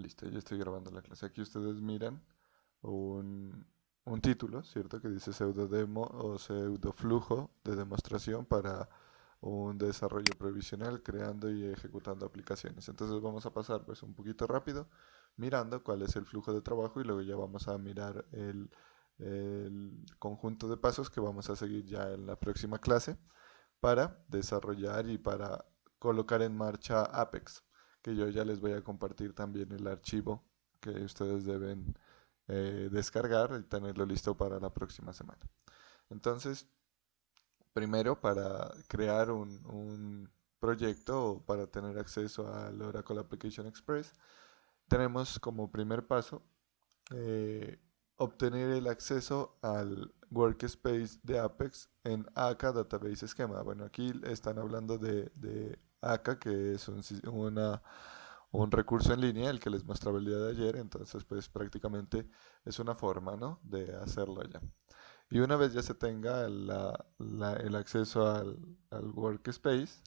Listo, ya estoy grabando la clase. Aquí ustedes miran un, un título, ¿cierto? Que dice pseudodemo o pseudoflujo de demostración para un desarrollo previsional creando y ejecutando aplicaciones. Entonces vamos a pasar pues un poquito rápido mirando cuál es el flujo de trabajo y luego ya vamos a mirar el conjunto de pasos que vamos a seguir ya en la próxima clase para desarrollar y para colocar en marcha Apex, que yo ya les voy a compartir también el archivo que ustedes deben descargar y tenerlo listo para la próxima semana. Entonces, primero para crear un proyecto o para tener acceso al Oracle Application Express, tenemos como primer paso eh, obtener el acceso al workspace de Apex en AK Database Schema. Bueno, aquí están hablando de AK, que es un recurso en línea, el que les mostraba el día de ayer, entonces pues prácticamente es una forma, ¿no?, de hacerlo ya. Y una vez ya se tenga el acceso al workspace,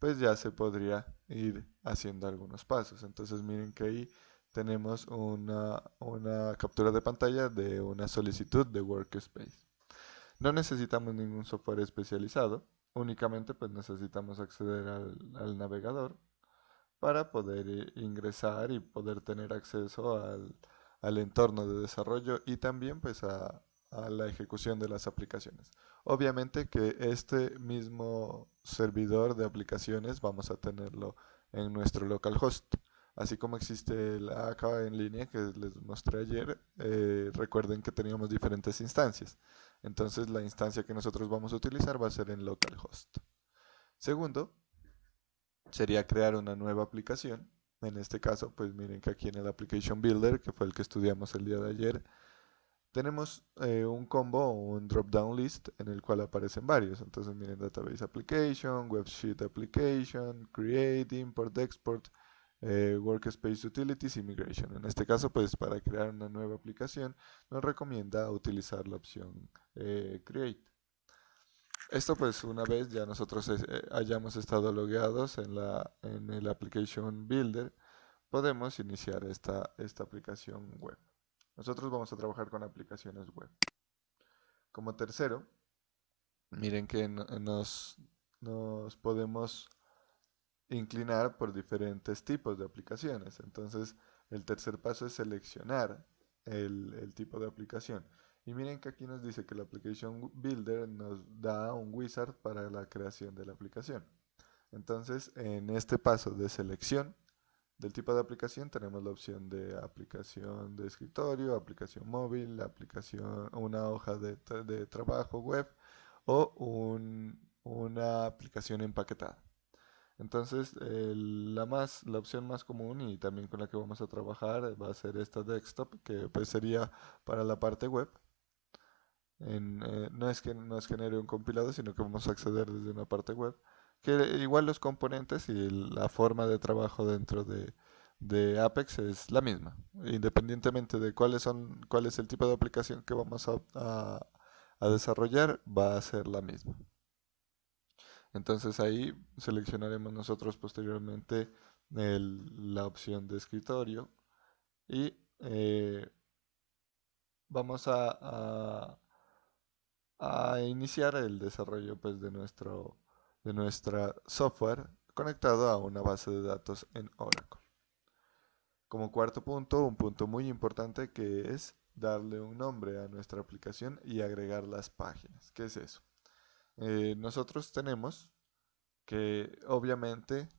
pues ya se podría ir haciendo algunos pasos. Entonces miren que ahí tenemos una captura de pantalla de una solicitud de workspace. No necesitamos ningún software especializado, únicamente pues necesitamos acceder al navegador para poder ingresar y poder tener acceso al entorno de desarrollo y también pues a la ejecución de las aplicaciones. Obviamente que este mismo servidor de aplicaciones vamos a tenerlo en nuestro localhost. Así como existe la AK en línea que les mostré ayer, recuerden que teníamos diferentes instancias. Entonces la instancia que nosotros vamos a utilizar va a ser en localhost. Segundo, sería crear una nueva aplicación. En este caso, pues miren que aquí en el Application Builder, que fue el que estudiamos el día de ayer, tenemos un combo o un drop-down list en el cual aparecen varios. Entonces miren Database Application, Websheet Application, Create, Import, Export, Workspace Utilities y Migration. En este caso, pues para crear una nueva aplicación nos recomienda utilizar la opción Create. Esto pues una vez ya nosotros hayamos estado logueados en el Application Builder, podemos iniciar esta aplicación web. Nosotros vamos a trabajar con aplicaciones web. Como tercero, miren que nos podemos inclinar por diferentes tipos de aplicaciones. Entonces, el tercer paso es seleccionar el tipo de aplicación. Y miren que aquí nos dice que la Application Builder nos da un wizard para la creación de la aplicación. Entonces, en este paso de selección del tipo de aplicación, tenemos la opción de aplicación de escritorio, aplicación móvil, aplicación, una hoja de trabajo web o una aplicación empaquetada. Entonces, la opción más común y también con la que vamos a trabajar va a ser esta desktop, que pues sería para la parte web. No es que nos genere un compilado, sino que vamos a acceder desde una parte web. Que igual los componentes y la forma de trabajo dentro de Apex es la misma, independientemente de cuál es el tipo de aplicación que vamos a desarrollar, va a ser la misma. Entonces ahí seleccionaremos nosotros posteriormente la opción de escritorio y vamos a iniciar el desarrollo pues, de nuestra software conectado a una base de datos en Oracle. Como cuarto punto, un punto muy importante que es darle un nombre a nuestra aplicación y agregar las páginas. ¿Qué es eso? Nosotros tenemos que obviamente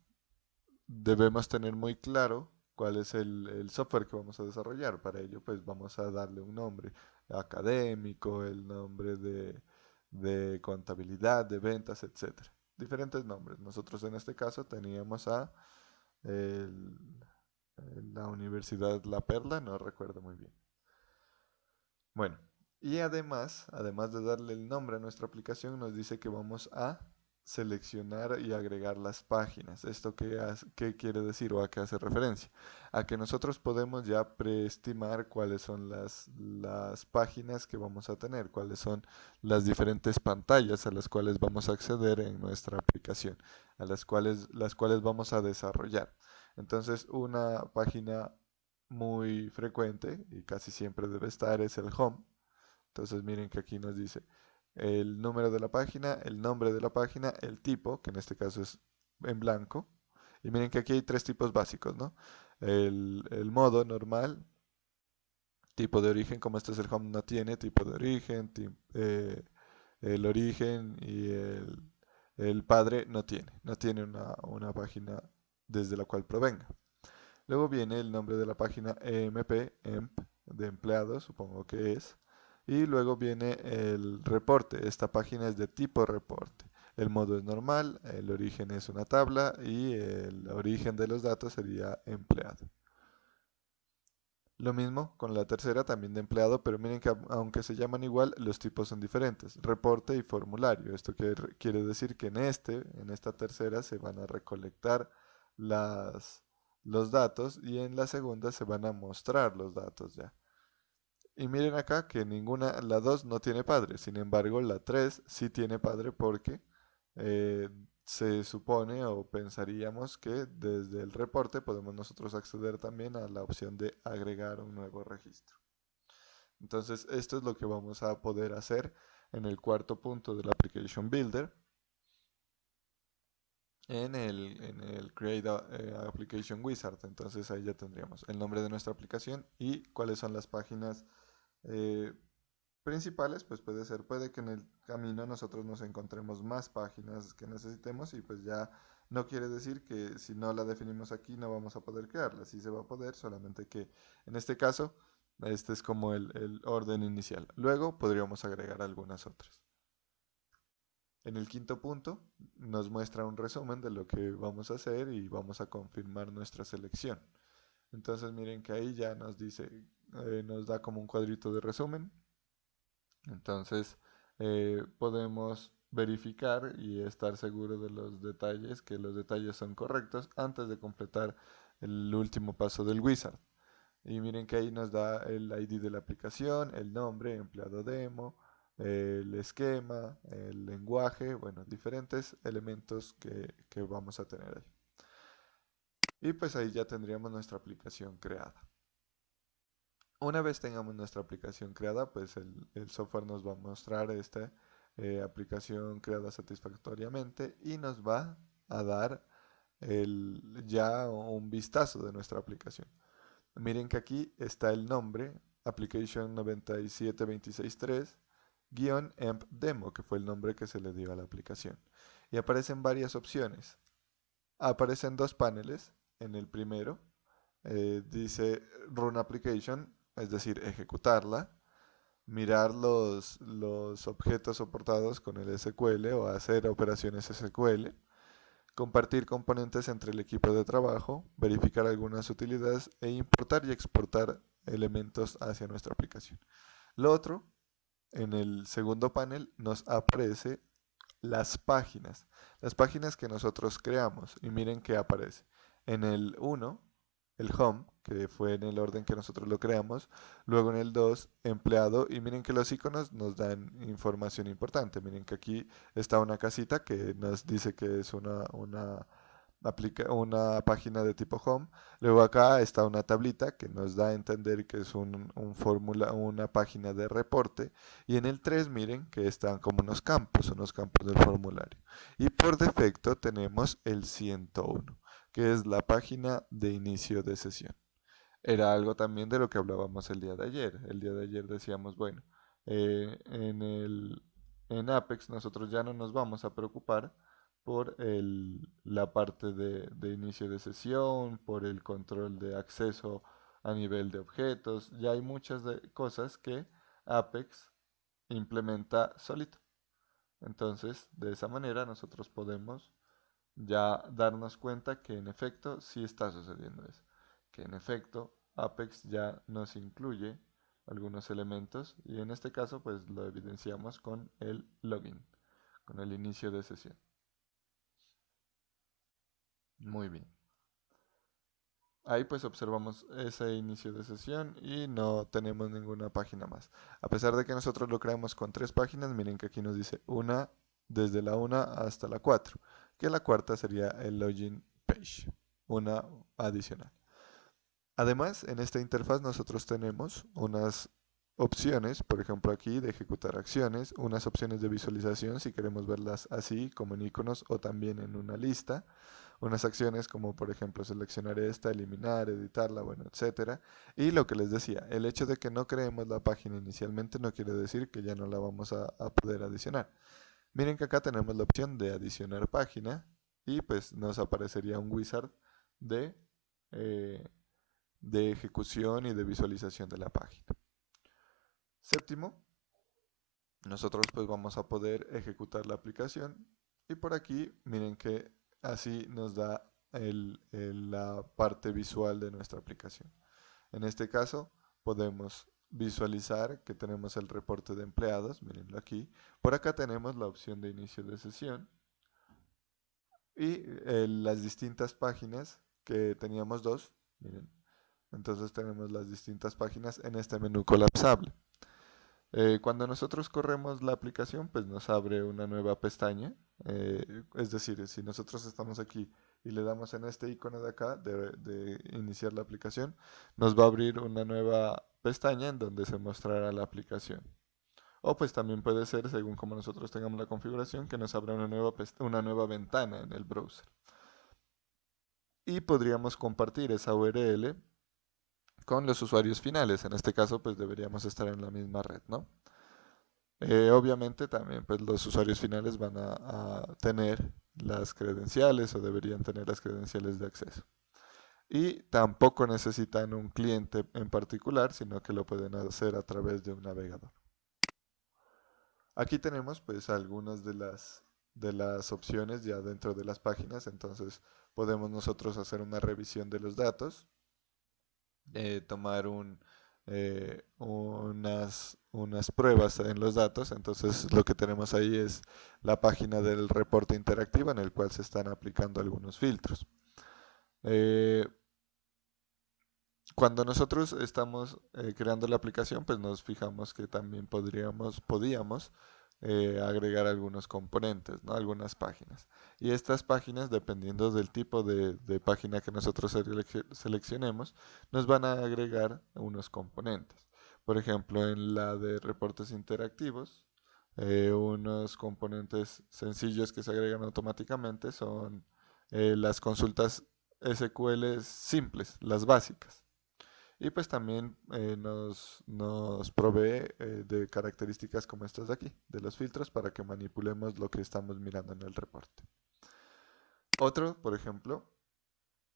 debemos tener muy claro cuál es el software que vamos a desarrollar. Para ello, pues vamos a darle un nombre académico, el nombre de contabilidad, de ventas, etcétera. Diferentes nombres. Nosotros en este caso teníamos el- la Universidad La Perla, no recuerdo muy bien. Bueno, y además de darle el nombre a nuestra aplicación, nos dice que vamos a seleccionar y agregar las páginas. ¿Esto qué quiere decir o a qué hace referencia? A que nosotros podemos ya preestimar cuáles son las páginas que vamos a tener, cuáles son las diferentes pantallas a las cuales vamos a acceder en nuestra aplicación, las cuales vamos a desarrollar. Entonces, una página muy frecuente y casi siempre debe estar es el home. Entonces miren que aquí nos dice el número de la página, el nombre de la página, el tipo, que en este caso es en blanco. Y miren que aquí hay tres tipos básicos, ¿no? El modo normal, tipo de origen, como este es el home, no tiene tipo de origen, el origen y el padre no tiene una página desde la cual provenga. Luego viene el nombre de la página emp, de empleado, supongo que es. Y luego viene el reporte. Esta página es de tipo reporte. El modo es normal, el origen es una tabla y el origen de los datos sería empleado. Lo mismo con la tercera, también de empleado, pero miren que aunque se llaman igual, los tipos son diferentes. Reporte y formulario. Esto quiere decir que en esta tercera se van a recolectar las, los datos y en la segunda se van a mostrar los datos ya. Y miren acá que la 2 no tiene padre, sin embargo la 3 sí tiene padre porque eh, se supone o pensaríamos que desde el reporte podemos nosotros acceder también a la opción de agregar un nuevo registro. Entonces esto es lo que vamos a poder hacer en el cuarto punto del Application Builder, en el Create Application Wizard. Entonces ahí ya tendríamos el nombre de nuestra aplicación y cuáles son las páginas eh, principales. Pues puede que en el camino nosotros nos encontremos más páginas que necesitemos y pues ya no quiere decir que si no la definimos aquí no vamos a poder crearla, sí se va a poder, solamente que en este caso este es como el orden inicial. Luego podríamos agregar algunas otras. En el quinto punto nos muestra un resumen de lo que vamos a hacer y vamos a confirmar nuestra selección. Entonces miren que ahí ya nos dice, nos da como un cuadrito de resumen. Entonces podemos verificar y estar seguro de los detalles, que los detalles son correctos antes de completar el último paso del wizard. Y miren que ahí nos da el ID de la aplicación, el nombre, empleado demo, el esquema, el lenguaje, bueno, diferentes elementos que vamos a tener ahí. Y pues ahí ya tendríamos nuestra aplicación creada. Una vez tengamos nuestra aplicación creada, pues el software nos va a mostrar esta aplicación creada satisfactoriamente y nos va a dar ya un vistazo de nuestra aplicación. Miren que aquí está el nombre, Application 97263-emp demo, que fue el nombre que se le dio a la aplicación. Y aparecen varias opciones. Aparecen dos paneles. En el primero dice Run Application, es decir, ejecutarla, mirar los objetos soportados con el SQL o hacer operaciones SQL, compartir componentes entre el equipo de trabajo, verificar algunas utilidades e importar y exportar elementos hacia nuestra aplicación. Lo otro, en el segundo panel nos aparece las páginas que nosotros creamos y miren que aparece. En el 1, el home, que fue en el orden que nosotros lo creamos, luego en el 2, empleado, y miren que los iconos nos dan información importante. Miren que aquí está una casita que nos dice que es una página de tipo home. Luego acá está una tablita que nos da a entender que es una página de reporte. Y en el 3 miren que están como unos campos del formulario. Y por defecto tenemos el 101, que es la página de inicio de sesión. Era algo también de lo que hablábamos el día de ayer. El día de ayer decíamos, bueno, en Apex nosotros ya no nos vamos a preocupar por la parte de inicio de sesión, por el control de acceso a nivel de objetos. Ya hay muchas cosas que Apex implementa solito. Entonces, de esa manera nosotros podemos ya darnos cuenta que en efecto sí está sucediendo eso. Que en efecto Apex ya nos incluye algunos elementos y en este caso pues lo evidenciamos con el login, con el inicio de sesión. Muy bien. Ahí pues observamos ese inicio de sesión y no tenemos ninguna página más. A pesar de que nosotros lo creamos con 3 páginas, miren que aquí nos dice una desde la 1 hasta la 4, que la cuarta sería el login page, una adicional. Además, en esta interfaz nosotros tenemos unas opciones, por ejemplo aquí de ejecutar acciones, unas opciones de visualización si queremos verlas así como en iconos o también en una lista, unas acciones como por ejemplo seleccionar esta, eliminar, editarla, bueno, etcétera. Y lo que les decía, el hecho de que no creemos la página inicialmente no quiere decir que ya no la vamos a poder adicionar. Miren que acá tenemos la opción de adicionar página y pues nos aparecería un wizard de, eh, de ejecución y de visualización de la página. Séptimo, nosotros pues vamos a poder ejecutar la aplicación y por aquí miren que así nos da la parte visual de nuestra aplicación. En este caso podemos visualizar que tenemos el reporte de empleados, mirenlo aquí. Por acá tenemos la opción de inicio de sesión y las distintas páginas que teníamos dos, miren. Entonces tenemos las distintas páginas en este menú colapsable. Cuando nosotros corremos la aplicación, pues nos abre una nueva pestaña. Es decir, si nosotros estamos aquí y le damos en este icono de acá de iniciar la aplicación, nos va a abrir una nueva pestaña en donde se mostrará la aplicación. O pues también puede ser, según como nosotros tengamos la configuración, que nos abra una nueva ventana en el browser. Y podríamos compartir esa URL con los usuarios finales. En este caso, pues deberíamos estar en la misma red, ¿no? Obviamente también pues los usuarios finales van a tener las credenciales o deberían tener las credenciales de acceso. Y tampoco necesitan un cliente en particular, sino que lo pueden hacer a través de un navegador. Aquí tenemos pues algunas de las opciones ya dentro de las páginas, entonces podemos nosotros hacer una revisión de los datos, tomar unas pruebas en los datos. Entonces lo que tenemos ahí es la página del reporte interactivo en el cual se están aplicando algunos filtros. Cuando nosotros estamos creando la aplicación, pues nos fijamos que también podíamos agregar algunos componentes, ¿no? Algunas páginas. Y estas páginas, dependiendo del tipo de página que nosotros seleccionemos, nos van a agregar unos componentes. Por ejemplo, en la de reportes interactivos, unos componentes sencillos que se agregan automáticamente son las consultas SQL simples, las básicas. Y pues también nos provee de características como estas de aquí, de los filtros, para que manipulemos lo que estamos mirando en el reporte. Otro, por ejemplo,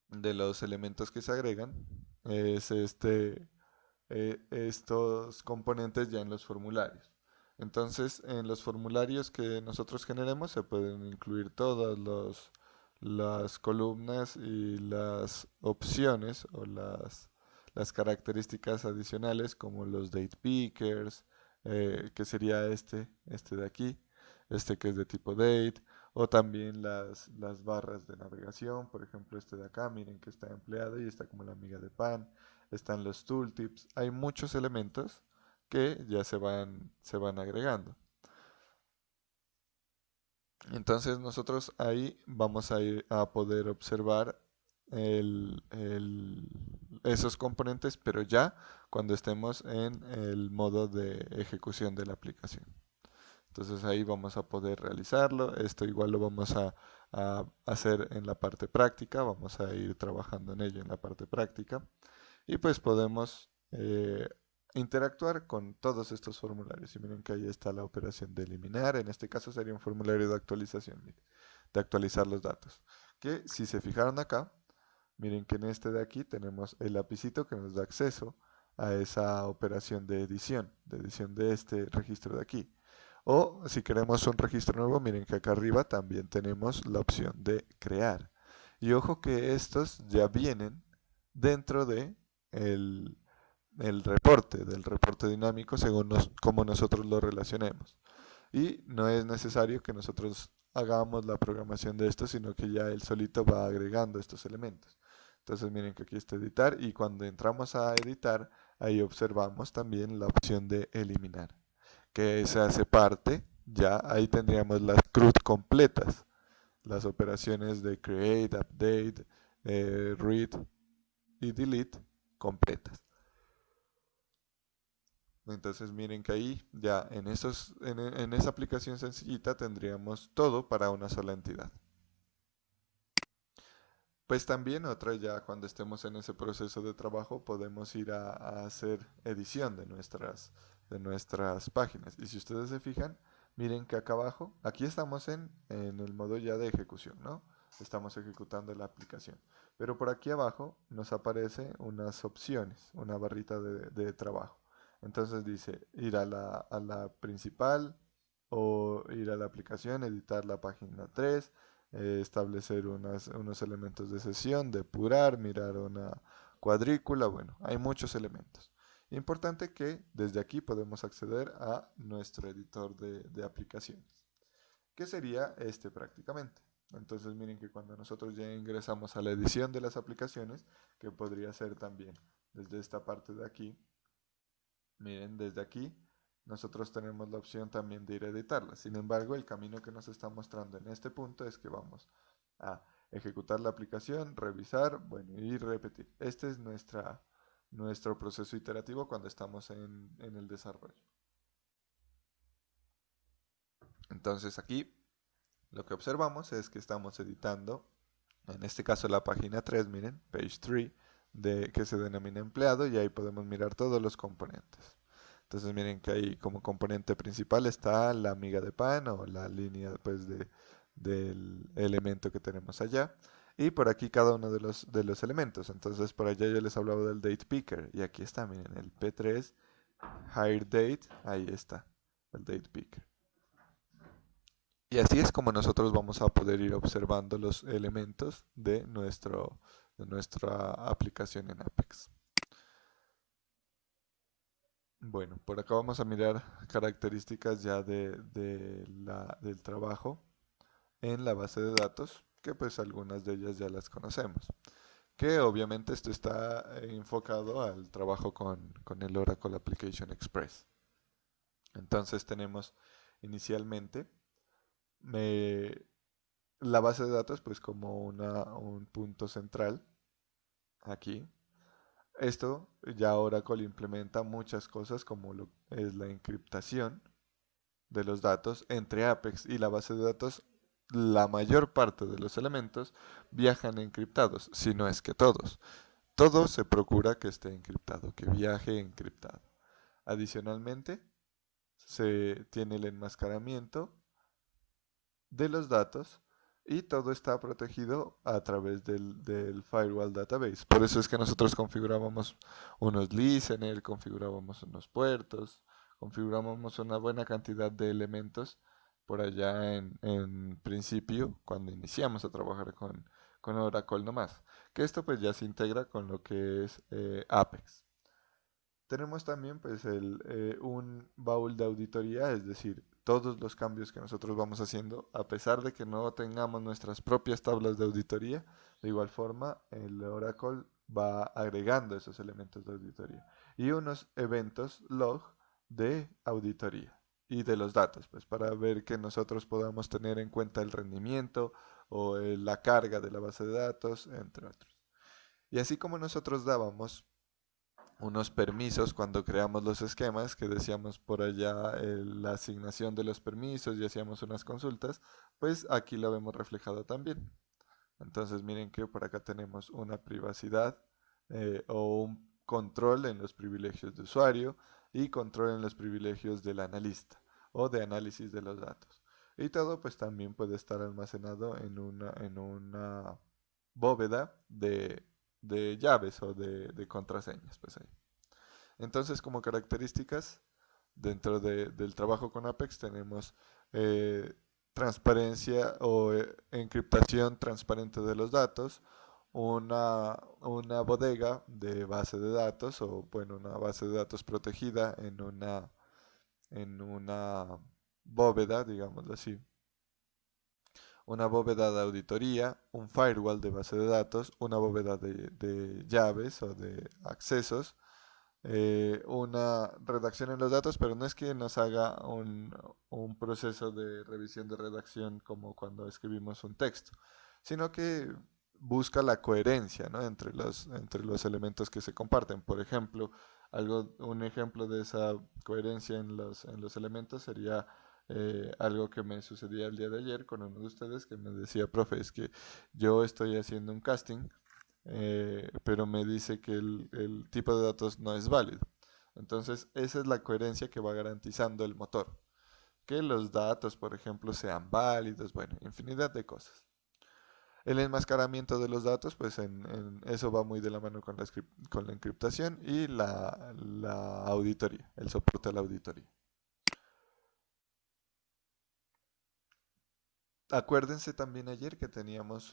de los elementos que se agregan es estos componentes ya en los formularios. Entonces, en los formularios que nosotros generemos se pueden incluir todas las columnas y las opciones o las características adicionales como los date pickers, que sería este de aquí, este que es de tipo date, o también las barras de navegación, por ejemplo este de acá, miren que está empleado y está como la miga de pan, están los tooltips, hay muchos elementos que ya se van agregando. Entonces nosotros ahí vamos a ir a poder observar esos componentes, pero ya cuando estemos en el modo de ejecución de la aplicación. Entonces ahí vamos a poder realizarlo. Esto igual lo vamos a hacer en la parte práctica, vamos a ir trabajando en ello en la parte práctica. Y pues podemos interactuar con todos estos formularios. Y miren que ahí está la operación de eliminar. En este caso sería un formulario de actualización, miren, de actualizar los datos. Que si se fijaron acá, miren que en este de aquí tenemos el lapicito que nos da acceso a esa operación de edición de este registro de aquí. O si queremos un registro nuevo, miren que acá arriba también tenemos la opción de crear. Y ojo que estos ya vienen dentro de del reporte dinámico según como nosotros lo relacionemos. Y no es necesario que nosotros hagamos la programación de esto, sino que ya él solito va agregando estos elementos. Entonces miren que aquí está editar y cuando entramos a editar, ahí observamos también la opción de eliminar, que se hace parte, ya ahí tendríamos las CRUD completas, las operaciones de create, update, read y delete completas. Entonces miren que ahí ya en esa aplicación sencillita tendríamos todo para una sola entidad. Pues también otra, ya cuando estemos en ese proceso de trabajo podemos ir a hacer edición de nuestras páginas. Y si ustedes se fijan, miren que acá abajo, aquí estamos en el modo ya de ejecución, ¿no? Estamos ejecutando la aplicación. Pero por aquí abajo nos aparece unas opciones, una barrita de trabajo. Entonces dice ir a la principal o ir a la aplicación, editar la página 3, establecer unos elementos de sesión, depurar, mirar una cuadrícula, bueno, hay muchos elementos. Importante que desde aquí podemos acceder a nuestro editor de aplicaciones, que sería este prácticamente. Entonces miren que cuando nosotros ya ingresamos a la edición de las aplicaciones, que podría ser también desde esta parte de aquí, miren, desde aquí nosotros tenemos la opción también de ir a editarla. Sin embargo, el camino que nos está mostrando en este punto es que vamos a ejecutar la aplicación, revisar, bueno, y repetir. Este es nuestro proceso iterativo cuando estamos en el desarrollo. Entonces aquí lo que observamos es que estamos editando, en este caso la página 3, miren, page 3, que se denomina empleado, y ahí podemos mirar todos los componentes. Entonces miren que ahí como componente principal está la miga de pan o la línea pues del elemento que tenemos allá. Y por aquí cada uno de los elementos. Entonces por allá yo les hablaba del date picker. Y aquí está, miren, el P3, hire date, ahí está, el date picker. Y así es como nosotros vamos a poder ir observando los elementos de nuestra aplicación en Apex. Bueno, por acá vamos a mirar características ya del trabajo en la base de datos, que pues algunas de ellas ya las conocemos. Que obviamente esto está enfocado al trabajo con el Oracle Application Express. Entonces tenemos inicialmente la base de datos pues como un punto central aquí. Esto ya Oracle implementa muchas cosas como lo es la encriptación de los datos entre Apex y la base de datos. La mayor parte de los elementos viajan encriptados, si no es que todos. Todo se procura que esté encriptado, que viaje encriptado. Adicionalmente, se tiene el enmascaramiento de los datos y todo está protegido a través del Firewall Database. Por eso es que nosotros configurábamos unos listener, configurábamos unos puertos, configurábamos una buena cantidad de elementos por allá en principio, cuando iniciamos a trabajar con Oracle nomás. Que esto pues ya se integra con lo que es Apex. Tenemos también pues un baúl de auditoría, es decir, todos los cambios que nosotros vamos haciendo, a pesar de que no tengamos nuestras propias tablas de auditoría, de igual forma el Oracle va agregando esos elementos de auditoría y unos eventos log de auditoría y de los datos, pues para ver que nosotros podamos tener en cuenta el rendimiento o la carga de la base de datos, entre otros. Y así como nosotros dábamos unos permisos cuando creamos los esquemas, que decíamos por allá la asignación de los permisos y hacíamos unas consultas, pues aquí lo vemos reflejado también. Entonces miren que por acá tenemos una privacidad o un control en los privilegios de usuario y control en los privilegios del analista o de análisis de los datos. Y todo pues también puede estar almacenado en una bóveda de llaves o de contraseñas, pues ahí. Entonces, como características, dentro del trabajo con Apex tenemos transparencia o encriptación transparente de los datos, una bodega de base de datos o bueno, una base de datos protegida en una bóveda, digámoslo así, una bóveda de auditoría, un firewall de base de datos, una bóveda de llaves o de accesos, una redacción en los datos, pero no es que nos haga un proceso de revisión de redacción como cuando escribimos un texto, sino que busca la coherencia, ¿no? entre los elementos que se comparten. Por ejemplo, un ejemplo de esa coherencia en los elementos sería algo que me sucedía el día de ayer con uno de ustedes que me decía, profe, es que yo estoy haciendo un casting, pero me dice que el tipo de datos no es válido. Entonces, esa es la coherencia que va garantizando el motor. Que los datos, por ejemplo, sean válidos, bueno, infinidad de cosas. El enmascaramiento de los datos, pues eso va muy de la mano con la encriptación y la auditoría, el soporte a la auditoría. Acuérdense también ayer que teníamos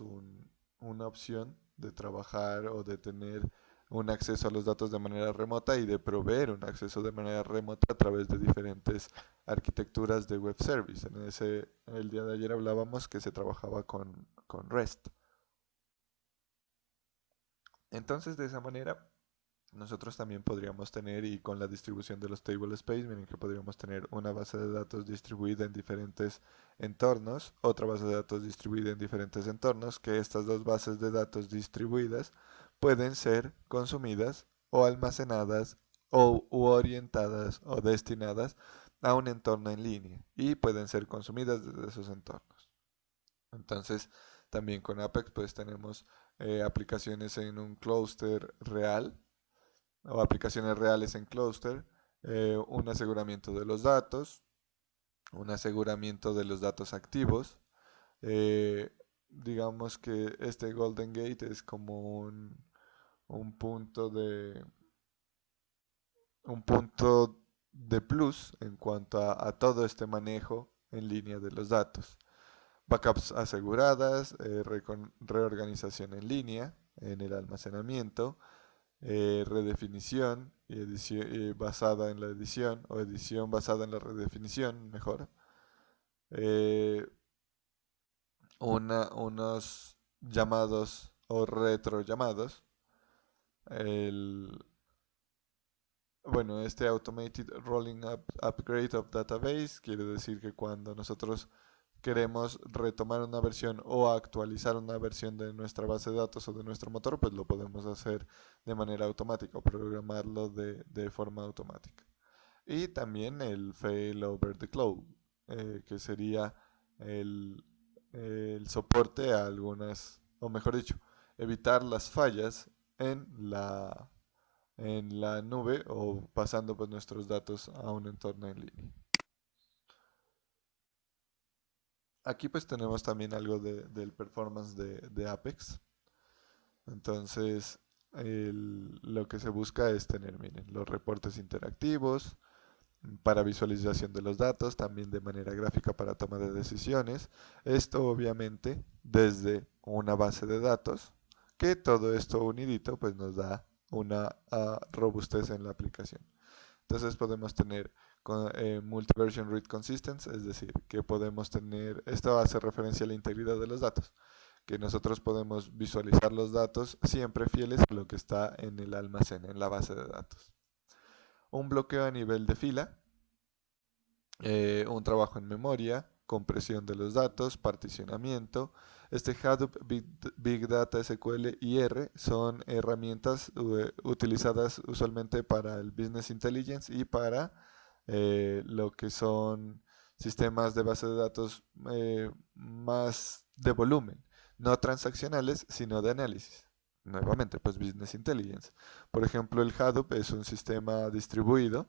una opción de trabajar o de tener un acceso a los datos de manera remota y de proveer un acceso de manera remota a través de diferentes arquitecturas de web service. El día de ayer hablábamos que se trabajaba con REST. Entonces, de esa manera, nosotros también podríamos tener, y con la distribución de los table space, miren que podríamos tener una base de datos distribuida en diferentes entornos, otra base de datos distribuida en diferentes entornos, que estas dos bases de datos distribuidas pueden ser consumidas o almacenadas u orientadas o destinadas a un entorno en línea y pueden ser consumidas desde esos entornos. Entonces, también con Apex pues tenemos aplicaciones en un clúster real o aplicaciones reales en clúster, un aseguramiento de los datos, un aseguramiento de los datos activos. Digamos que este Golden Gate es como un punto de un punto de plus en cuanto a todo este manejo en línea de los datos. Backups aseguradas, reorganización en línea en el almacenamiento, redefinición y edición basada en la edición o edición basada en la redefinición, mejor. Eh, unos llamados o retrollamados. El, bueno, este Automated Rolling Upgrade of Database quiere decir que cuando nosotros queremos retomar una versión o actualizar una versión de nuestra base de datos o de nuestro motor, pues lo podemos hacer de manera automática o programarlo de forma automática. Y también el fail over the cloud, que sería el, el soporte a algunas, o mejor dicho, evitar las fallas en la nube o pasando pues nuestros datos a un entorno en línea. Aquí pues tenemos también algo del performance de Apex. Entonces, lo que se busca es tener, miren, los reportes interactivos para visualización de los datos, también de manera gráfica para toma de decisiones. Esto obviamente desde una base de datos, que todo esto unidito pues nos da una robustez en la aplicación. Entonces podemos tener multi-version read consistence, es decir, que podemos tener, esto hace referencia a la integridad de los datos, que nosotros podemos visualizar los datos siempre fieles a lo que está en el almacén, en la base de datos. Un bloqueo a nivel de fila, un trabajo en memoria, compresión de los datos, particionamiento. Este Hadoop, Big Data, SQL y R son herramientas utilizadas usualmente para el Business Intelligence y para lo que son sistemas de base de datos más de volumen, no transaccionales, sino de análisis. Nuevamente, pues Business Intelligence. Por ejemplo, el Hadoop es un sistema distribuido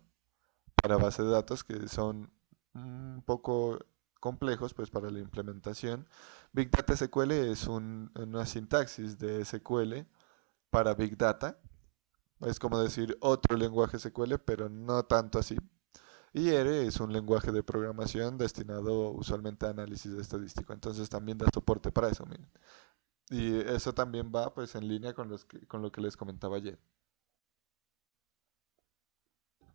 para base de datos que son un poco complejos pues para la implementación. Big Data SQL es una sintaxis de SQL para Big Data. Es como decir otro lenguaje SQL, pero no tanto así. Y R es un lenguaje de programación destinado usualmente a análisis estadístico. Entonces también da soporte para eso, miren. Y eso también va pues en línea con lo que les comentaba ayer,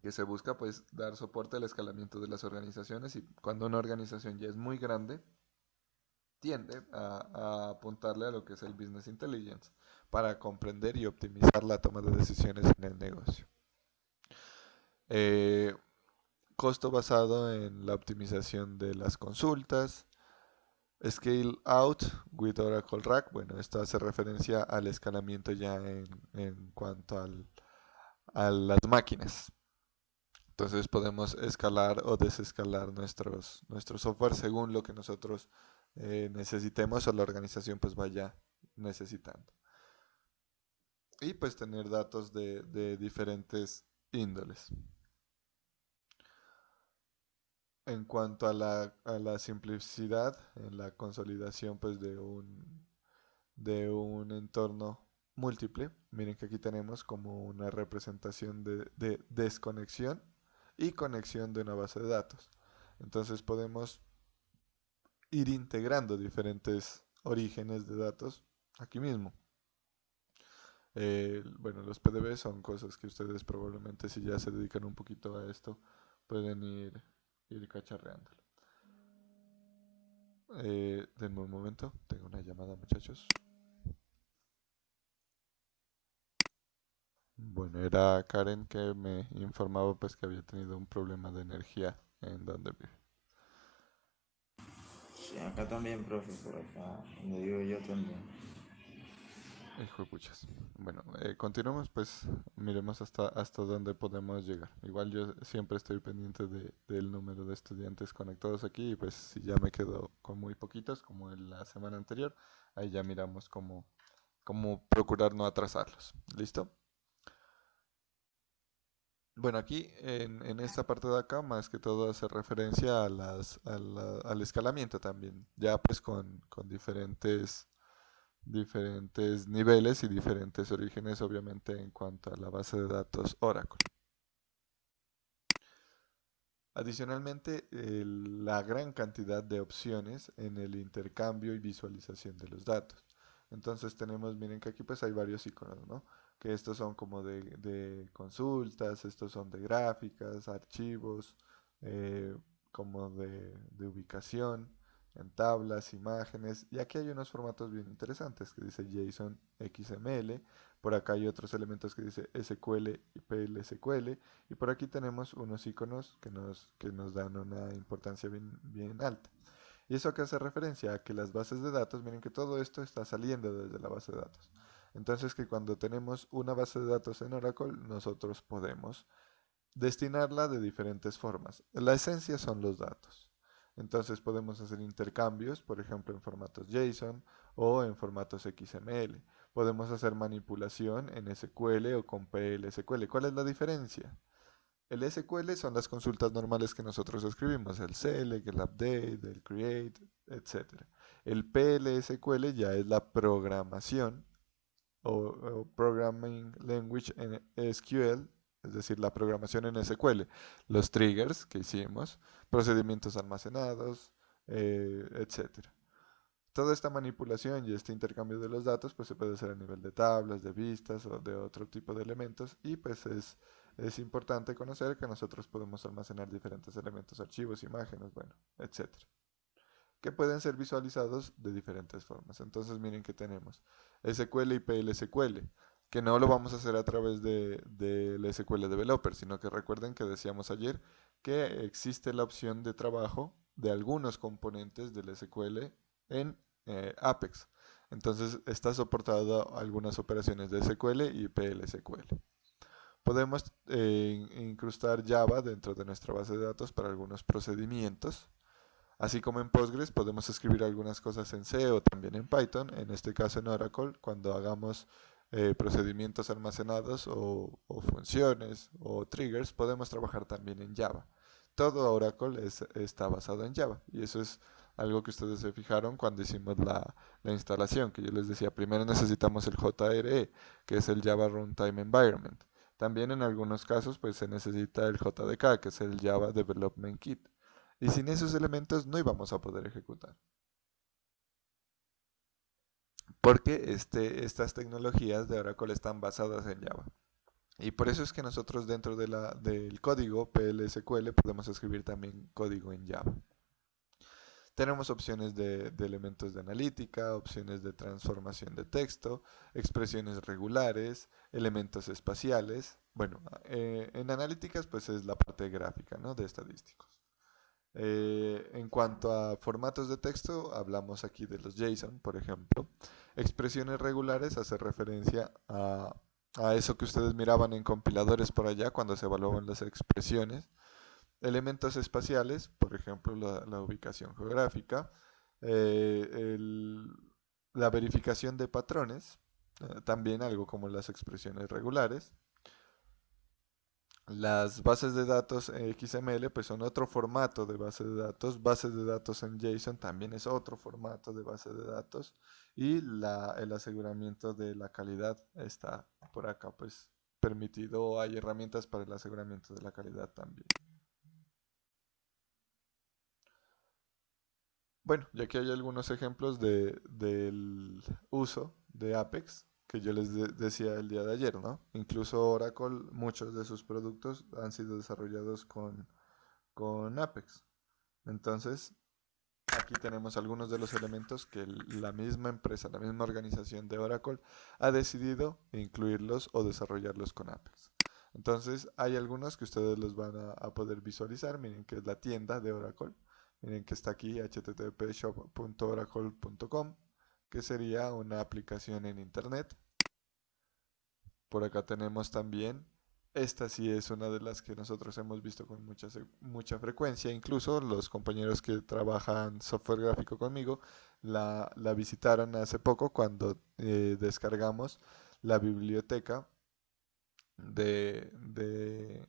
que se busca pues dar soporte al escalamiento de las organizaciones y cuando una organización ya es muy grande, tiende a apuntarle a lo que es el Business Intelligence para comprender y optimizar la toma de decisiones en el negocio. Eh, Costo basado en la optimización de las consultas, Scale out with Oracle Rack. Bueno, esto hace referencia al escalamiento ya en cuanto a las máquinas. Entonces podemos escalar o desescalar nuestro software según lo que nosotros necesitemos o la organización pues vaya necesitando. Y pues tener datos de diferentes índoles. En cuanto a la simplicidad, en la consolidación pues de un entorno múltiple, miren que aquí tenemos como una representación de desconexión y conexión de una base de datos. Entonces podemos ir integrando diferentes orígenes de datos aquí mismo. Bueno, los PDB son cosas que ustedes probablemente si ya se dedican un poquito a esto pueden ir cacharreándolo. Denme un momento, tengo una llamada, muchachos. Bueno, era Karen que me informaba pues que había tenido un problema de energía en donde vive. Sí, acá también, profe, por acá, donde vivo yo también. Hijo de puchas. Bueno, continuemos pues, miremos hasta dónde podemos llegar. Igual yo siempre estoy pendiente del número de estudiantes conectados aquí y pues si ya me quedo con muy poquitos como en la semana anterior, ahí ya miramos cómo procurar no atrasarlos. ¿Listo? Bueno, aquí en esta parte de acá, más que todo hace referencia al escalamiento también, ya pues con diferentes niveles y diferentes orígenes, obviamente, en cuanto a la base de datos Oracle. Adicionalmente, la gran cantidad de opciones en el intercambio y visualización de los datos. Entonces tenemos, miren que aquí pues hay varios iconos, ¿no? Que estos son como de consultas, estos son de gráficas, archivos, eh, como de ubicación, en tablas, imágenes. Y aquí hay unos formatos bien interesantes que dice JSON, XML. Por acá hay otros elementos que dice SQL y PLSQL. Y por aquí tenemos unos iconos que nos dan una importancia bien alta. ¿Y eso a qué hace referencia? A que las bases de datos, miren que todo esto está saliendo desde la base de datos. Entonces que cuando tenemos una base de datos en Oracle, nosotros podemos destinarla de diferentes formas. La esencia son los datos. Entonces podemos hacer intercambios, por ejemplo, en formatos JSON o en formatos XML. Podemos hacer manipulación en SQL o con PLSQL. ¿Cuál es la diferencia? El SQL son las consultas normales que nosotros escribimos, el select, el update, el create, etc. El PLSQL ya es la programación o Programming Language en SQL, es decir, la programación en SQL, los triggers que hicimos, procedimientos almacenados, etc. Toda esta manipulación y este intercambio de los datos pues se puede hacer a nivel de tablas, de vistas o de otro tipo de elementos y pues es importante conocer que nosotros podemos almacenar diferentes elementos, archivos, imágenes, bueno, etcétera, que pueden ser visualizados de diferentes formas. Entonces miren que tenemos SQL y PLSQL, que no lo vamos a hacer a través del SQL Developer, sino que recuerden que decíamos ayer que existe la opción de trabajo de algunos componentes del SQL en Apex. Entonces está soportado algunas operaciones de SQL y PLSQL. Podemos incrustar Java dentro de nuestra base de datos para algunos procedimientos. Así como en Postgres podemos escribir algunas cosas en C o también en Python, en este caso en Oracle, cuando hagamos procedimientos almacenados o funciones o triggers, podemos trabajar también en Java. Todo Oracle está basado en Java y eso es algo que ustedes se fijaron cuando hicimos la instalación, que yo les decía, primero necesitamos el JRE, que es el Java Runtime Environment. También en algunos casos pues se necesita el JDK, que es el Java Development Kit. Y sin esos elementos no íbamos a poder ejecutar. Porque estas tecnologías de Oracle están basadas en Java. Y por eso es que nosotros dentro del código PLSQL podemos escribir también código en Java. Tenemos opciones de elementos de analítica, opciones de transformación de texto, expresiones regulares, elementos espaciales. Bueno, en analíticas pues es la parte gráfica, ¿no? De estadísticos. En cuanto a formatos de texto, hablamos aquí de los JSON, por ejemplo. Expresiones regulares hace referencia a eso que ustedes miraban en compiladores por allá cuando se evaluaban las expresiones. Elementos espaciales, por ejemplo, la ubicación geográfica. eh, el- la verificación de patrones, también algo como las expresiones regulares. Las bases de datos XML pues son otro formato de base de datos. Bases de datos en JSON también es otro formato de base de datos. Y el aseguramiento de la calidad está por acá pues permitido. Hay herramientas para el aseguramiento de la calidad también. Bueno, ya que hay algunos ejemplos del uso de Apex que yo les decía el día de ayer, ¿no? Incluso Oracle, muchos de sus productos han sido desarrollados con Apex. Entonces, aquí tenemos algunos de los elementos que la misma empresa, la misma organización de Oracle ha decidido incluirlos o desarrollarlos con Apex. Entonces, hay algunos que ustedes los van a poder visualizar. Miren que es la tienda de Oracle. Miren que está aquí http://shop.oracle.com, que sería una aplicación en internet. Por acá tenemos también, esta sí es una de las que nosotros hemos visto con mucha frecuencia. Incluso los compañeros que trabajan software gráfico conmigo la visitaron hace poco cuando descargamos la biblioteca de, de,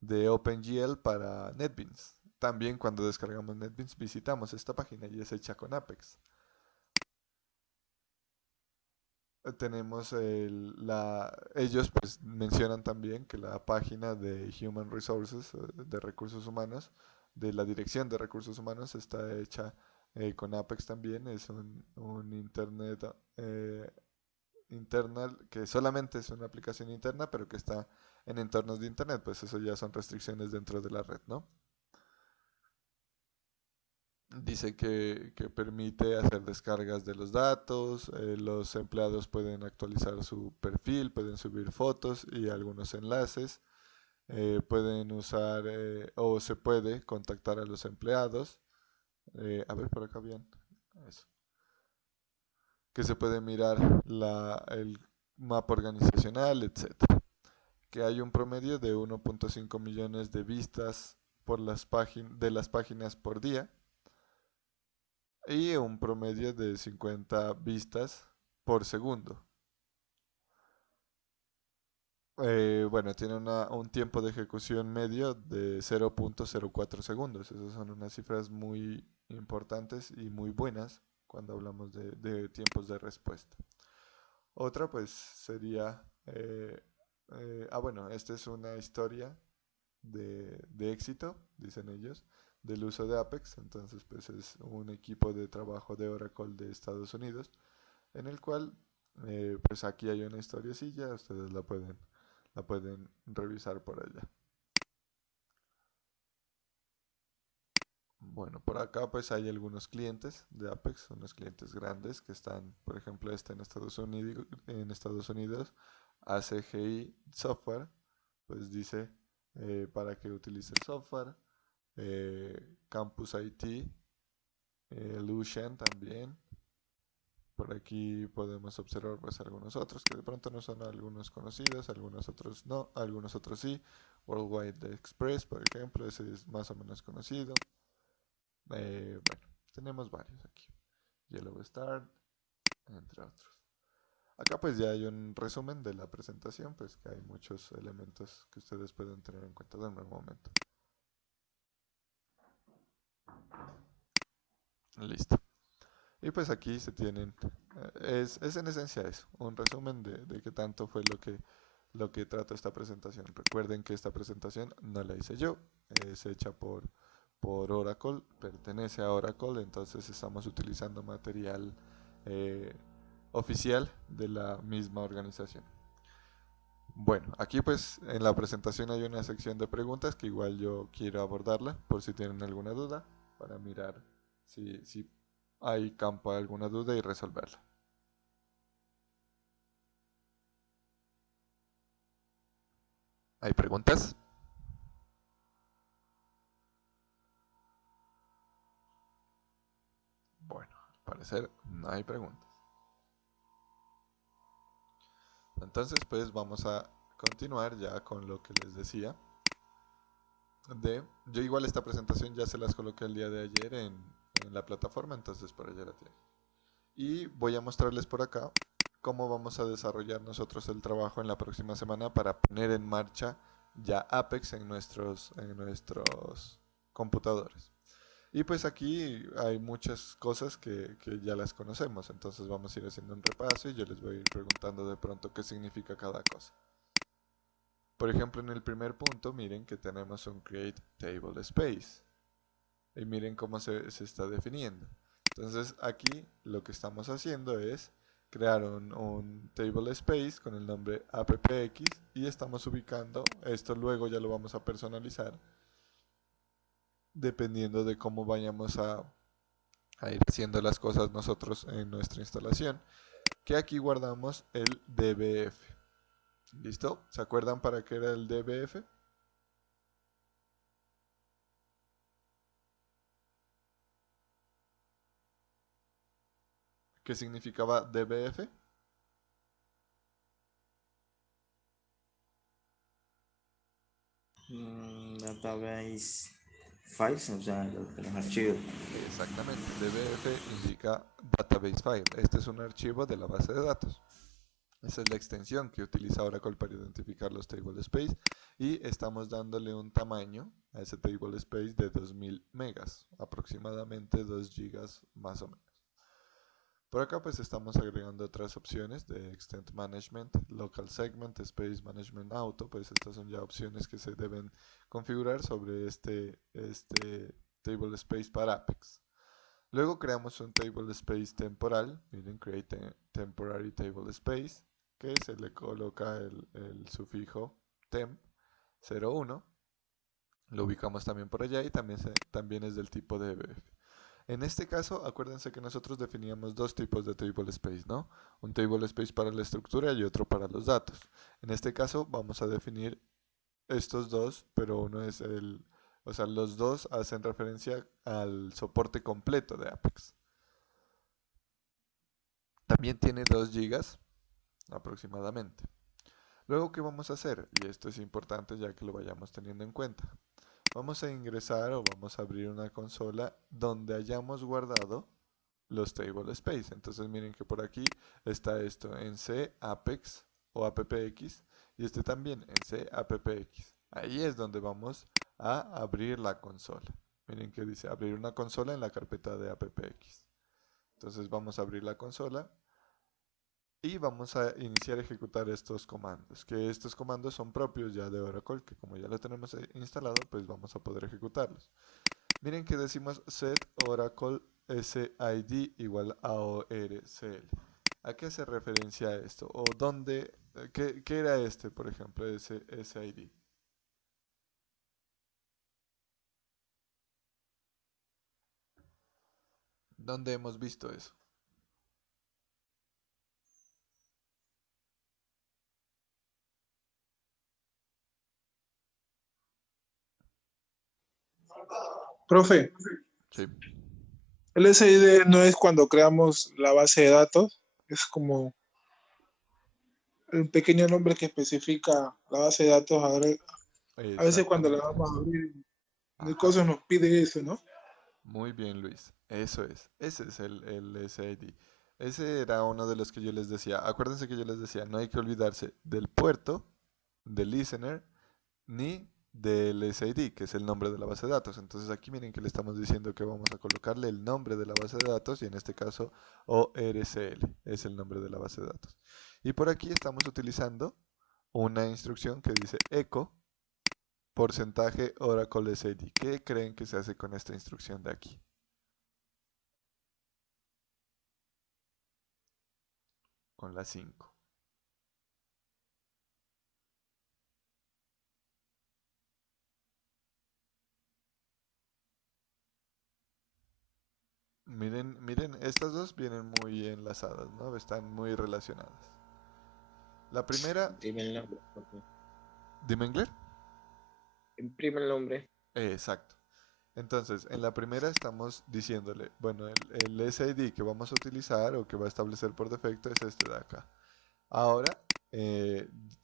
de OpenGL para NetBeans. También cuando descargamos NetBeans visitamos esta página y es hecha con Apex. Tenemos ellos pues mencionan también que la página de Human Resources, de recursos humanos, de la dirección de recursos humanos está hecha con Apex también. Es un internet internal que solamente es una aplicación interna, pero que está en entornos de internet. Pues eso ya son restricciones dentro de la red, ¿no? Dice que permite hacer descargas de los datos. Los empleados pueden actualizar su perfil, pueden subir fotos y algunos enlaces. Pueden usar o se puede contactar a los empleados. A ver, por acá bien. Eso. Que se puede mirar el mapa organizacional, etcétera. Que hay un promedio de 1.5 millones de vistas de las páginas por día y un promedio de 50 vistas por segundo. Bueno, tiene un tiempo de ejecución medio de 0.04 segundos. Esas son unas cifras muy importantes y muy buenas cuando hablamos de tiempos de respuesta. Otra pues sería, bueno, esta es una historia de éxito, dicen ellos, del uso de Apex. Entonces pues es un equipo de trabajo de Oracle de Estados Unidos en el cual pues aquí hay una historiecilla, ustedes la pueden revisar por allá. Bueno, por acá pues hay algunos clientes de Apex, unos clientes grandes que están, por ejemplo, este en Estados Unidos, ACGI Software, pues dice para que utilice el software. Campus IT, Lucian también. Por aquí podemos observar pues algunos otros que de pronto no son algunos conocidos, algunos otros no, algunos otros sí. Worldwide Express, por ejemplo, ese es más o menos conocido. Bueno, tenemos varios aquí. Yellow Star, entre otros. Acá pues ya hay un resumen de la presentación, pues que hay muchos elementos que ustedes pueden tener en cuenta en un momento. Listo. Y pues aquí se tienen, es en esencia eso, un resumen de qué tanto fue lo que trata esta presentación. Recuerden que esta presentación no la hice yo, es hecha por Oracle, pertenece a Oracle, entonces estamos utilizando material eh, oficial de la misma organización. Bueno, aquí pues en la presentación hay una sección de preguntas que igual yo quiero abordarla por si tienen alguna duda, para mirar si hay campo a alguna duda y resolverla. ¿Hay preguntas? parecer no hay preguntas. Entonces pues vamos a continuar ya con lo que les decía. Yo igual esta presentación ya se las coloqué el día de ayer en la plataforma, entonces por allá la tienen. Y voy a mostrarles por acá cómo vamos a desarrollar nosotros el trabajo en la próxima semana para poner en marcha ya Apex en nuestros computadores. Y pues aquí hay muchas cosas que ya las conocemos, entonces vamos a ir haciendo un repaso y yo les voy a ir preguntando de pronto qué significa cada cosa. Por ejemplo, en el primer punto, miren que tenemos un create table space. Y miren cómo se está definiendo. Entonces aquí lo que estamos haciendo es crear un table space con el nombre appx y estamos ubicando, esto luego ya lo vamos a personalizar dependiendo de cómo vayamos a ir haciendo las cosas nosotros en nuestra instalación, que aquí guardamos el dbf. ¿Listo? ¿Se acuerdan para qué era el dbf? ¿Qué significaba dbf? Database files, o sea, los archivos. Exactamente, dbf indica database file. Este es un archivo de la base de datos. Esa es la extensión que utiliza Oracle para identificar los table space y estamos dándole un tamaño a ese table space de 2000 megas, aproximadamente 2 gigas más o menos. Por acá pues estamos agregando otras opciones de Extent Management, Local Segment, Space Management Auto, pues estas son ya opciones que se deben configurar sobre este table space para Apex. Luego creamos un table space temporal, miren, create temporary table space, que se le coloca el sufijo temp 01, lo ubicamos también por allá y también es del tipo dbf. En este caso, acuérdense que nosotros definíamos dos tipos de table space, ¿no? Un table space para la estructura y otro para los datos. En este caso vamos a definir estos dos, pero uno es o sea, los dos hacen referencia al soporte completo de Apex. También tiene 2 gigas aproximadamente. Luego, ¿qué vamos a hacer? Y esto es importante ya que lo vayamos teniendo en cuenta. Vamos a ingresar o vamos a abrir una consola donde hayamos guardado los table space. Entonces miren que por aquí está esto en C Apex o appx y este también en C appx. Ahí es donde vamos a abrir la consola. Miren que dice abrir una consola en la carpeta de appx. Entonces vamos a abrir la consola y vamos a iniciar a ejecutar estos comandos, que estos comandos son propios ya de Oracle, que como ya lo tenemos instalado, pues vamos a poder ejecutarlos. Miren que decimos set Oracle SID igual a ORCL. ¿A qué hace referencia esto? ¿O dónde? ¿Qué era este, por ejemplo, ese SID? ¿Dónde hemos visto eso? Profe, Sí, el SID no es cuando creamos la base de datos, es como el pequeño nombre que especifica la base de datos. A veces cuando la exactamente. vamos a abrir, el Ajá. coso nos pide eso, ¿no? Muy bien, Luis. Eso es. Ese es el SID. Ese era uno de los que yo les decía. Acuérdense que yo les decía, no hay que olvidarse del puerto, del listener, ni del SID, que es el nombre de la base de datos. Entonces aquí miren que le estamos diciendo que vamos a colocarle el nombre de la base de datos y en este caso ORCL es el nombre de la base de datos. Y por aquí estamos utilizando una instrucción que dice echo porcentaje Oracle SID. ¿Qué creen que se hace con esta instrucción de aquí? Con la 5. Miren, miren, estas dos vienen muy enlazadas, ¿no? Están muy relacionadas. La primera, Imprime el nombre, profe. dime Engler. Imprime el nombre. Exacto. Entonces, en la primera estamos diciéndole, bueno, el SID que vamos a utilizar o que va a establecer por defecto es este de acá. Ahora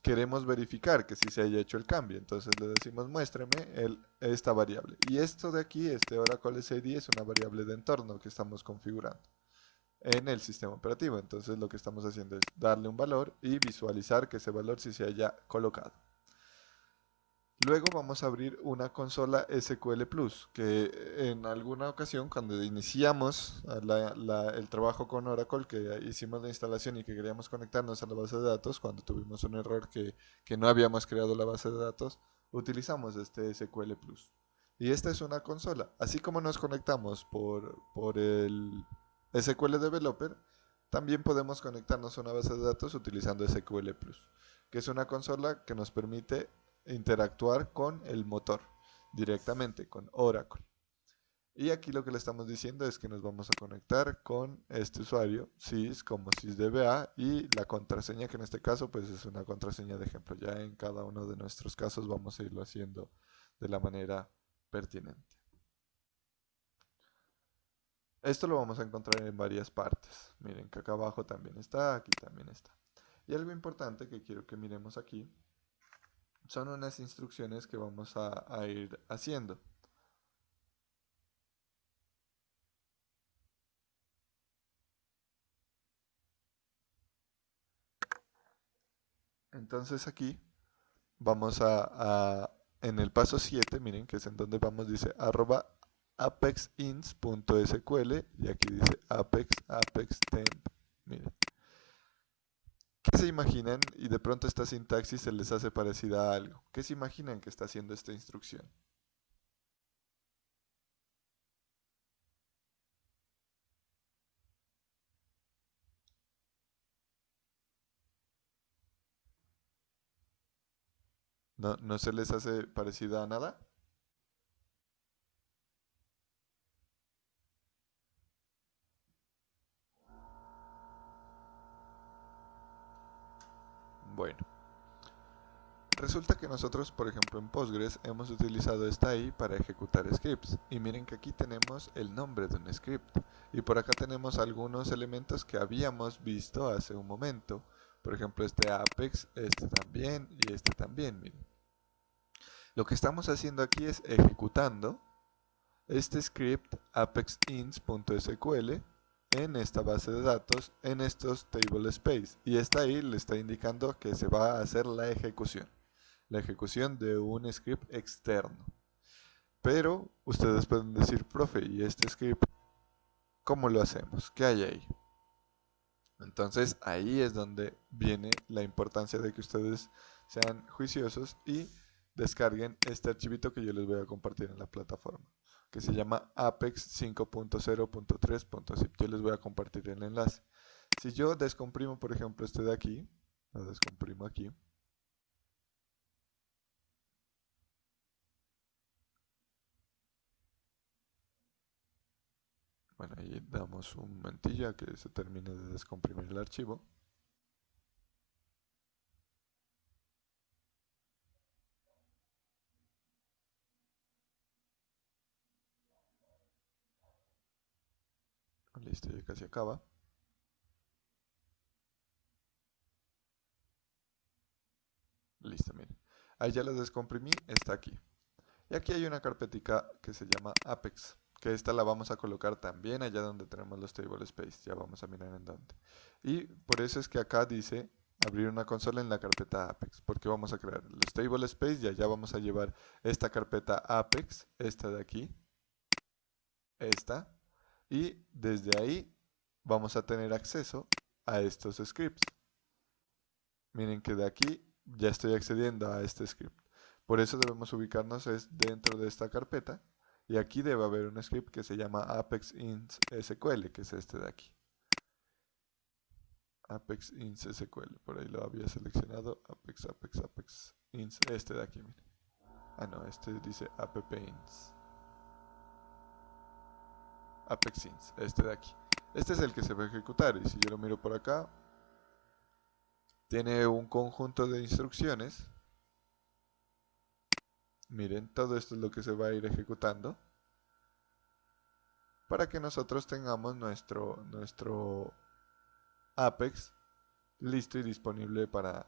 queremos verificar que sí se haya hecho el cambio, entonces le decimos muéstrame esta variable. Y esto de aquí, este Oracle SID, es una variable de entorno que estamos configurando en el sistema operativo. Entonces lo que estamos haciendo es darle un valor y visualizar que ese valor sí se haya colocado. Luego vamos a abrir una consola SQL Plus, que en alguna ocasión cuando iniciamos el trabajo con Oracle, que hicimos la instalación y que queríamos conectarnos a la base de datos, cuando tuvimos un error que no habíamos creado la base de datos, utilizamos este SQL Plus. Y esta es una consola. Así como nos conectamos por el SQL Developer, también podemos conectarnos a una base de datos utilizando SQL Plus, que es una consola que nos permite interactuar con el motor directamente, con Oracle. Y aquí lo que le estamos diciendo es que nos vamos a conectar con este usuario, sys como sysdba, y la contraseña, que en este caso pues es una contraseña de ejemplo. Ya en cada uno de nuestros casos vamos a irlo haciendo de la manera pertinente. Esto lo vamos a encontrar en varias partes. Miren que acá abajo también está, aquí también está. Y algo importante que quiero que miremos aquí son unas instrucciones que vamos a ir haciendo. Entonces aquí vamos en el paso 7, miren que es en donde vamos, dice arroba apexins.sql y aquí dice apextemp. Miren, ¿qué se imaginan? Y de pronto esta sintaxis se les hace parecida a algo. ¿Qué se imaginan que está haciendo esta instrucción? ¿No se les hace parecida a nada? Bueno, resulta que nosotros, por ejemplo, en Postgres hemos utilizado esta I para ejecutar scripts. Y miren que aquí tenemos el nombre de un script. Y por acá tenemos algunos elementos que habíamos visto hace un momento. Por ejemplo, este Apex, este también y este también, miren. Lo que estamos haciendo aquí es ejecutando este script apexins.sql en esta base de datos, en estos table space. Y esta ahí le está indicando que se va a hacer la ejecución de un script externo. Pero ustedes pueden decir, profe, ¿y este script cómo lo hacemos? ¿Qué hay ahí? Entonces ahí es donde viene la importancia de que ustedes sean juiciosos y descarguen este archivito que yo les voy a compartir en la plataforma, que se llama apex 5.0.3.zip. Yo les voy a compartir el enlace. Si yo descomprimo, por ejemplo, este de aquí, lo descomprimo aquí, bueno, ahí damos un momentillo a que se termine de descomprimir el archivo. Listo, ya casi acaba. Listo, miren. Ahí ya lo descomprimí, está aquí. Y aquí hay una carpetica que se llama Apex, que esta la vamos a colocar también allá donde tenemos los table space. Ya vamos a mirar en dónde. Y por eso es que acá dice abrir una consola en la carpeta Apex, porque vamos a crear los table space y allá vamos a llevar esta carpeta Apex, esta de aquí, esta, y desde ahí vamos a tener acceso a estos scripts. Miren que de aquí ya estoy accediendo a este script. Por eso debemos ubicarnos dentro de esta carpeta y aquí debe haber un script que se llama apexins.sql, que es este de aquí. Apexins.sql, por ahí lo había seleccionado. Apex, este de aquí, miren. Ah, no, este dice appins. Apexins, este de aquí. Este es el que se va a ejecutar y si yo lo miro por acá, tiene un conjunto de instrucciones. Miren, todo esto es lo que se va a ir ejecutando. para que nosotros tengamos nuestro Apex listo y disponible para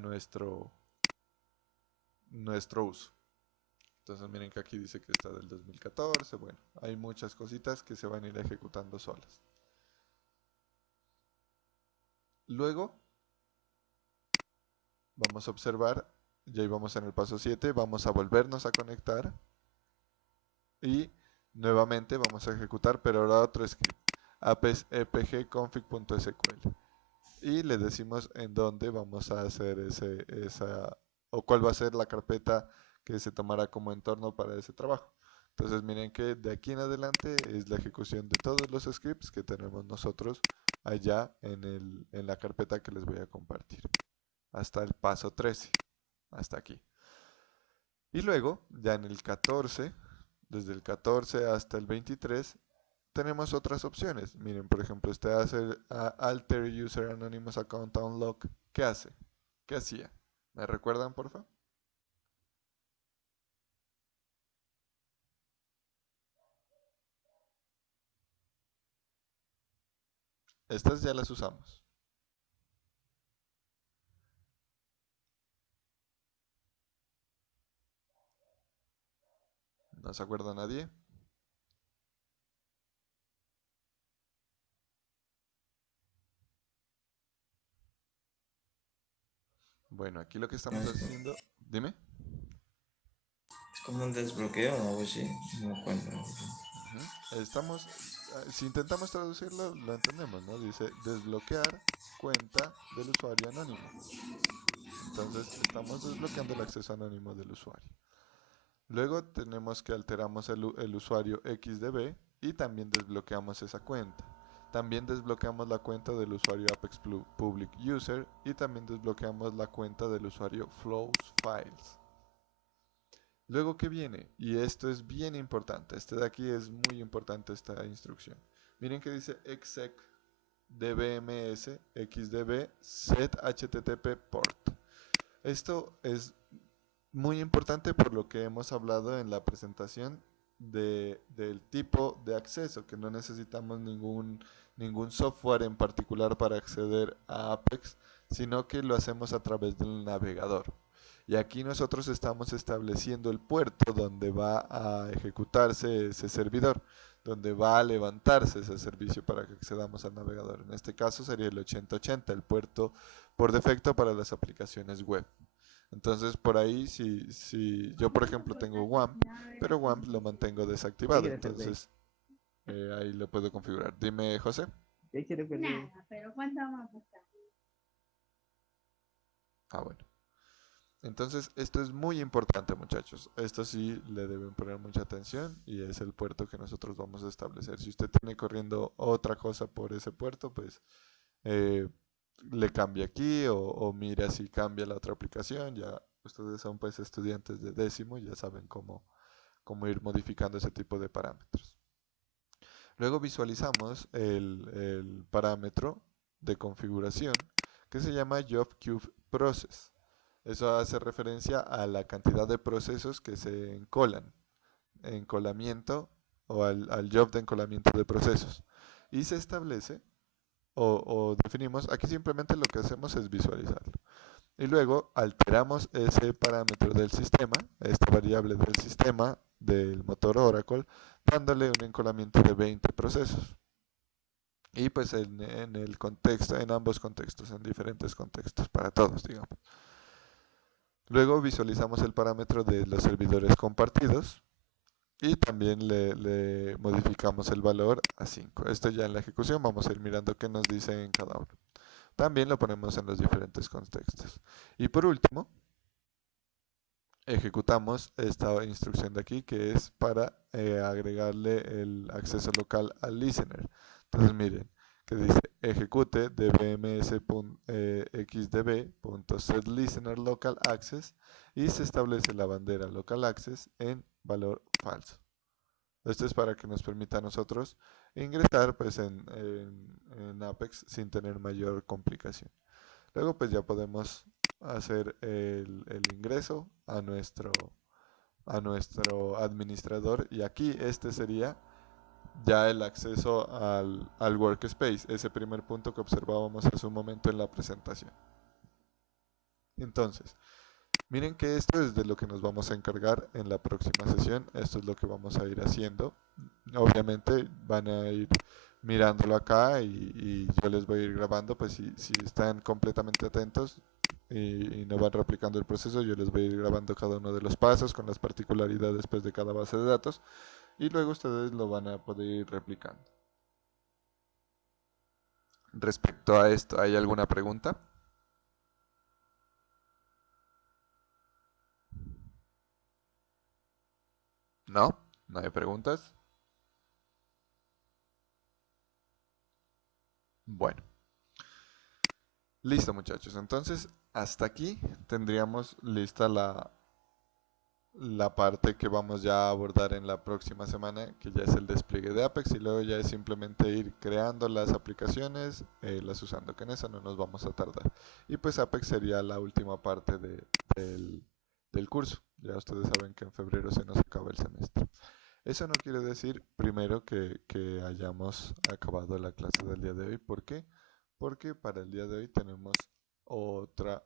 nuestro uso. Entonces miren que aquí dice que está del 2014. Bueno, hay muchas cositas que se van a ir ejecutando solas. Luego vamos a observar, ya íbamos en el paso 7, vamos a volvernos a conectar y nuevamente vamos a ejecutar, pero ahora otro script, apex epg config.sql, y le decimos en dónde vamos a hacer o cuál va a ser la carpeta que se tomará como entorno para ese trabajo. Entonces miren que de aquí en adelante es la ejecución de todos los scripts que tenemos nosotros allá en la carpeta que les voy a compartir. Hasta el paso 13, hasta aquí. Y luego, ya en el 14, desde el 14 hasta el 23, tenemos otras opciones. Miren, por ejemplo, este hace alter user anonymous account unlock. ¿Qué hace? ¿Qué hacía? ¿Me recuerdan, por favor? Estas ya las usamos. ¿No se acuerda nadie? Bueno, aquí lo que estamos haciendo... Dime. Es como un desbloqueo o algo así. No me acuerdo. Si intentamos traducirlo, lo entendemos, ¿no? Dice desbloquear cuenta del usuario anónimo. Entonces estamos desbloqueando el acceso anónimo del usuario. Luego tenemos que alteramos el usuario XDB y también desbloqueamos esa cuenta. También desbloqueamos la cuenta del usuario Apex Public User y también desbloqueamos la cuenta del usuario Flows Files. Luego, ¿qué viene? Y esto es bien importante. Este de aquí es muy importante, esta instrucción. Miren que dice exec dbms xdb set http port. Esto es muy importante por lo que hemos hablado en la presentación del tipo de acceso, que no necesitamos ningún software en particular para acceder a Apex, sino que lo hacemos a través del navegador. Y aquí nosotros estamos estableciendo el puerto donde va a ejecutarse ese servidor, donde va a levantarse ese servicio para que accedamos al navegador. En este caso sería el 8080, el puerto por defecto para las aplicaciones web. Entonces por ahí si yo por ejemplo tengo WAMP, pero WAMP lo mantengo desactivado, entonces ahí lo puedo configurar. Dime, José. Nada, pero ¿cuánto vamos a apostar? Ah, bueno. Entonces esto es muy importante, muchachos. Esto sí le deben poner mucha atención y es el puerto que nosotros vamos a establecer. Si usted tiene corriendo otra cosa por ese puerto, pues le cambia aquí o mira si cambia la otra aplicación. Ya ustedes son pues estudiantes de décimo y ya saben cómo ir modificando ese tipo de parámetros. Luego visualizamos el parámetro de configuración que se llama JobQueueProcess. Eso hace referencia a la cantidad de procesos que se encolan, encolamiento o al job de encolamiento de procesos. Y se establece o definimos, aquí simplemente lo que hacemos es visualizarlo. Y luego alteramos ese parámetro del sistema, esta variable del sistema del motor Oracle, dándole un encolamiento de 20 procesos. Y pues en el contexto, en ambos contextos, en diferentes contextos, para todos, digamos. Luego visualizamos el parámetro de los servidores compartidos y también le modificamos el valor a 5. Esto ya en la ejecución vamos a ir mirando qué nos dice en cada uno. También lo ponemos en los diferentes contextos. Y por último, ejecutamos esta instrucción de aquí que es para agregarle el acceso local al listener. Entonces miren, que dice ejecute dbms.xdb.setListenerLocalAccess y se establece la bandera local access en valor falso. Esto es para que nos permita a nosotros ingresar pues en Apex sin tener mayor complicación. Luego pues ya podemos hacer el ingreso a nuestro administrador y aquí este sería ya el acceso al workspace, ese primer punto que observábamos hace un momento en la presentación. Entonces, miren que esto es de lo que nos vamos a encargar en la próxima sesión. Esto es lo que vamos a ir haciendo. Obviamente van a ir mirándolo acá y yo les voy a ir grabando, pues si están completamente atentos y no van replicando el proceso, yo les voy a ir grabando cada uno de los pasos con las particularidades pues, de cada base de datos y luego ustedes lo van a poder ir replicando. Respecto a esto, ¿hay alguna pregunta? ¿No? ¿No hay preguntas? Bueno. Listo, muchachos. Entonces, hasta aquí tendríamos lista la parte que vamos ya a abordar en la próxima semana, que ya es el despliegue de Apex, y luego ya es simplemente ir creando las aplicaciones, las usando. Que en eso no nos vamos a tardar. Y pues Apex sería la última parte del curso. Ya ustedes saben que en febrero se nos acaba el semestre. Eso no quiere decir, primero, que hayamos acabado la clase del día de hoy. ¿Por qué? Porque para el día de hoy tenemos otra,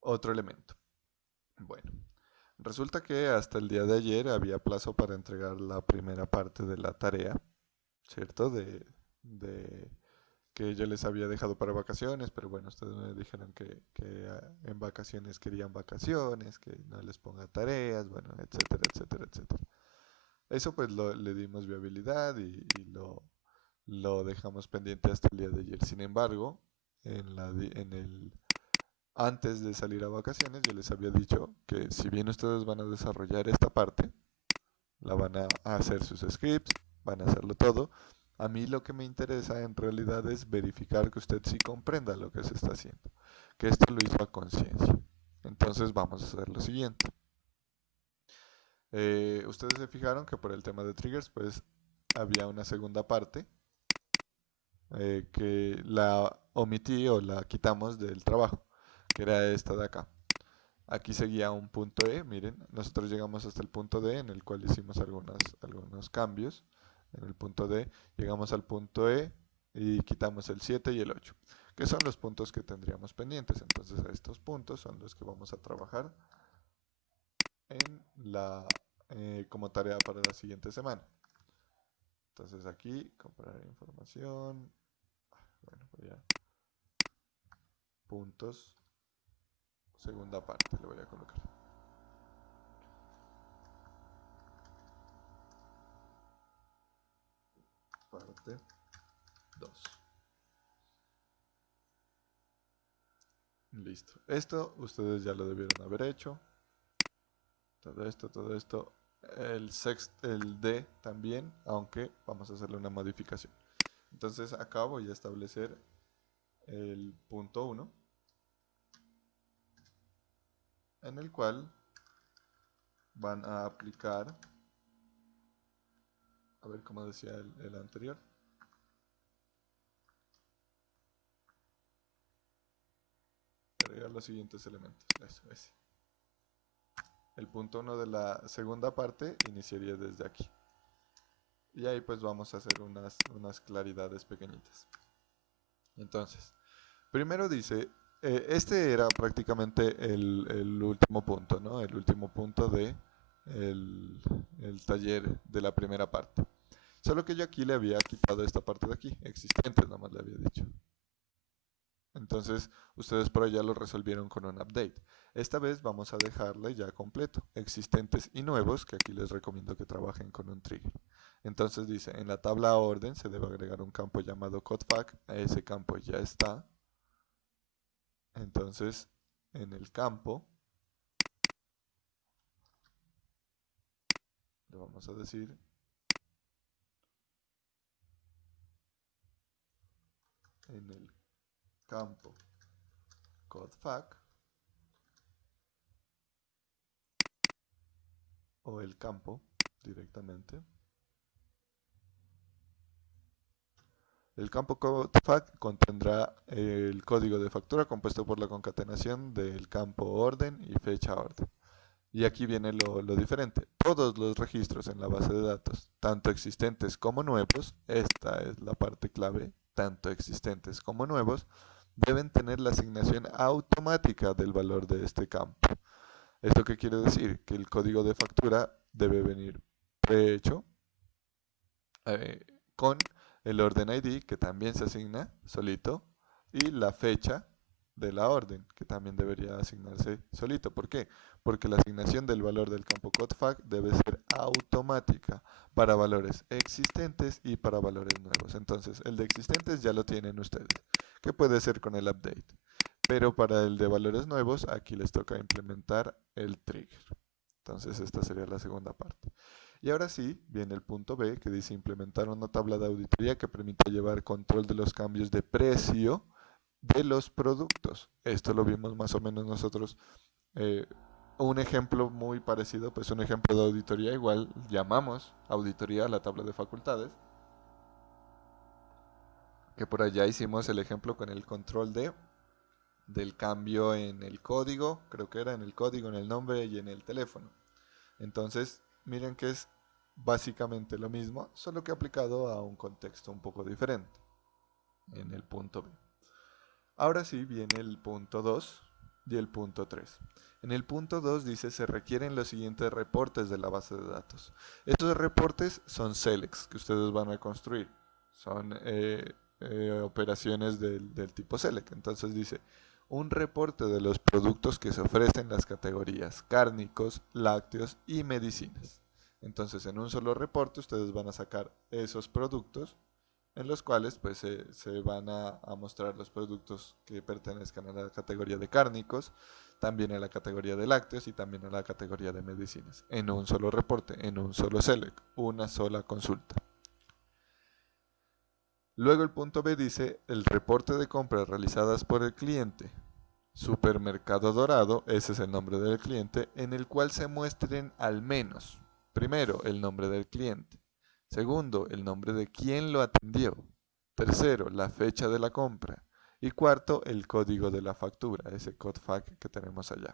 otro elemento. Bueno, resulta que hasta el día de ayer había plazo para entregar la primera parte de la tarea, ¿cierto? De que yo les había dejado para vacaciones, pero bueno, ustedes me dijeron que en vacaciones querían vacaciones, que no les ponga tareas, bueno, etcétera, etcétera, etcétera. Eso pues le dimos viabilidad y lo dejamos pendiente hasta el día de ayer. Sin embargo, antes de salir a vacaciones yo les había dicho que si bien ustedes van a desarrollar esta parte, la van a hacer sus scripts, van a hacerlo todo, a mí lo que me interesa en realidad es verificar que usted sí comprenda lo que se está haciendo, que esto lo hizo a conciencia. Entonces vamos a hacer lo siguiente. Ustedes se fijaron que por el tema de triggers pues había una segunda parte que la omití o la quitamos del trabajo, que era esta de acá. Aquí seguía un punto E, miren, nosotros llegamos hasta el punto D en el cual hicimos algunos cambios. En el punto D llegamos al punto E y quitamos el 7 y el 8, que son los puntos que tendríamos pendientes. Entonces estos puntos son los que vamos a trabajar como tarea para la siguiente semana. Entonces aquí, comprar información, bueno, voy a puntos, segunda parte le voy a colocar. Parte 2. Listo. Esto ustedes ya lo debieron haber hecho. Todo esto. El D también, aunque vamos a hacerle una modificación. Entonces acá voy a establecer el punto 1, en el cual van a aplicar, a ver cómo decía el anterior, agregar los siguientes elementos. Eso es. El punto 1 de la segunda parte iniciaría desde aquí. Y ahí pues vamos a hacer unas claridades pequeñitas. Entonces, primero dice, este era prácticamente el último punto, ¿no? El último punto de el taller de la primera parte. Solo que yo aquí le había quitado esta parte de aquí, existentes nomás le había dicho. Entonces, ustedes por allá lo resolvieron con un update. Esta vez vamos a dejarle ya completo, existentes y nuevos, que aquí les recomiendo que trabajen con un trigger. Entonces dice, en la tabla orden se debe agregar un campo llamado codefact, ese campo ya está. Entonces, en el campo, le vamos a decir en el campo codefact o el campo directamente. El campo codefact contendrá el código de factura compuesto por la concatenación del campo orden y fecha orden. Y aquí viene lo diferente. Todos los registros en la base de datos, tanto existentes como nuevos, esta es la parte clave, tanto existentes como nuevos, deben tener la asignación automática del valor de este campo. ¿Esto qué quiere decir? Que el código de factura debe venir prehecho con el orden ID, que también se asigna solito, y la fecha de la orden, que también debería asignarse solito. ¿Por qué? Porque la asignación del valor del campo CodeFact debe ser automática para valores existentes y para valores nuevos. Entonces, el de existentes ya lo tienen ustedes, que puede ser con el update. Pero para el de valores nuevos, aquí les toca implementar el trigger. Entonces, esta sería la segunda parte. Y ahora sí, viene el punto B, que dice implementar una tabla de auditoría que permita llevar control de los cambios de precio de los productos. Esto lo vimos más o menos nosotros. Un ejemplo muy parecido, pues un ejemplo de auditoría, igual llamamos auditoría a la tabla de facultades, que por allá hicimos el ejemplo con el control del cambio en el código, creo que era en el código, en el nombre y en el teléfono. Entonces, miren que es básicamente lo mismo, solo que aplicado a un contexto un poco diferente, en el punto B. Ahora sí viene el punto 2 y el punto 3. En el punto 2 dice se requieren los siguientes reportes de la base de datos. Estos reportes son selects que ustedes van a construir. Son operaciones del tipo select. Entonces dice un reporte de los productos que se ofrecen en las categorías cárnicos, lácteos y medicinas. Entonces en un solo reporte ustedes van a sacar esos productos en los cuales pues se van a mostrar los productos que pertenezcan a la categoría de cárnicos, también a la categoría de lácteos y también a la categoría de medicinas, en un solo reporte, en un solo select, una sola consulta. Luego el punto B dice el reporte de compras realizadas por el cliente, Supermercado Dorado, ese es el nombre del cliente, en el cual se muestren al menos, primero, el nombre del cliente, segundo, el nombre de quien lo atendió, tercero, la fecha de la compra y cuarto, el código de la factura, ese CodeFact que tenemos allá.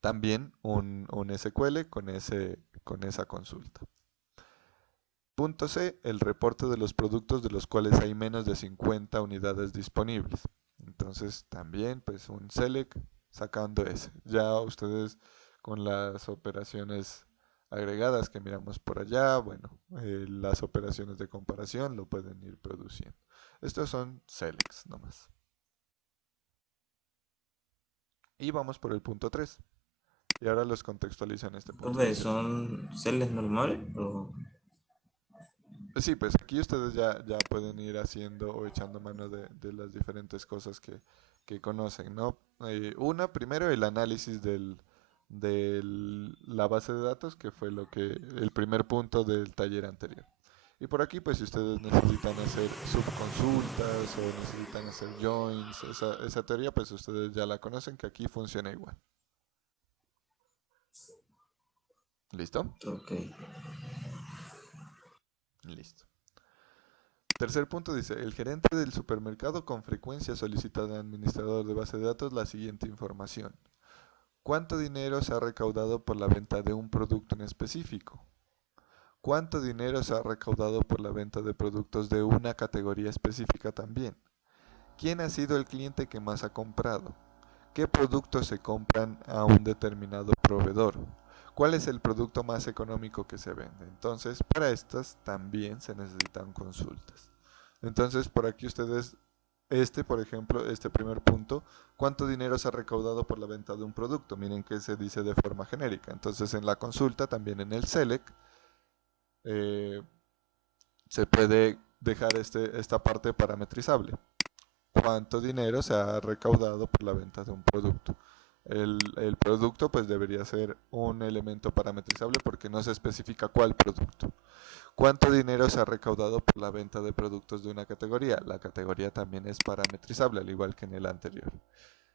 También un SQL con esa consulta. Punto C, el reporte de los productos de los cuales hay menos de 50 unidades disponibles. Entonces también pues un select sacando ese. Ya ustedes con las operaciones agregadas que miramos por allá, bueno, las operaciones de comparación lo pueden ir produciendo. Estos son selects nomás. Y vamos por el punto 3. Y ahora los contextualizo en este punto. Entonces, ¿son celdas normales o...? Sí, pues aquí ustedes ya pueden ir haciendo o echando mano de las diferentes cosas que conocen, ¿no? Primero el análisis de la base de datos, que fue el primer punto del taller anterior. Y por aquí, pues si ustedes necesitan hacer subconsultas o necesitan hacer joins, esa teoría, pues ustedes ya la conocen, que aquí funciona igual. ¿Listo? Ok. Listo. Tercer punto dice, el gerente del supermercado con frecuencia solicita al administrador de base de datos la siguiente información. ¿Cuánto dinero se ha recaudado por la venta de un producto en específico? ¿Cuánto dinero se ha recaudado por la venta de productos de una categoría específica también? ¿Quién ha sido el cliente que más ha comprado? ¿Qué productos se compran a un determinado proveedor? ¿Cuál es el producto más económico que se vende? Entonces, para estas también se necesitan consultas. Entonces, por aquí ustedes, por ejemplo, este primer punto, ¿cuánto dinero se ha recaudado por la venta de un producto? Miren que se dice de forma genérica. Entonces, en la consulta, también en el select, se puede dejar esta parte parametrizable. ¿Cuánto dinero se ha recaudado por la venta de un producto? El producto pues debería ser un elemento parametrizable porque no se especifica cuál producto. ¿Cuánto dinero se ha recaudado por la venta de productos de una categoría? La categoría también es parametrizable, al igual que en el anterior.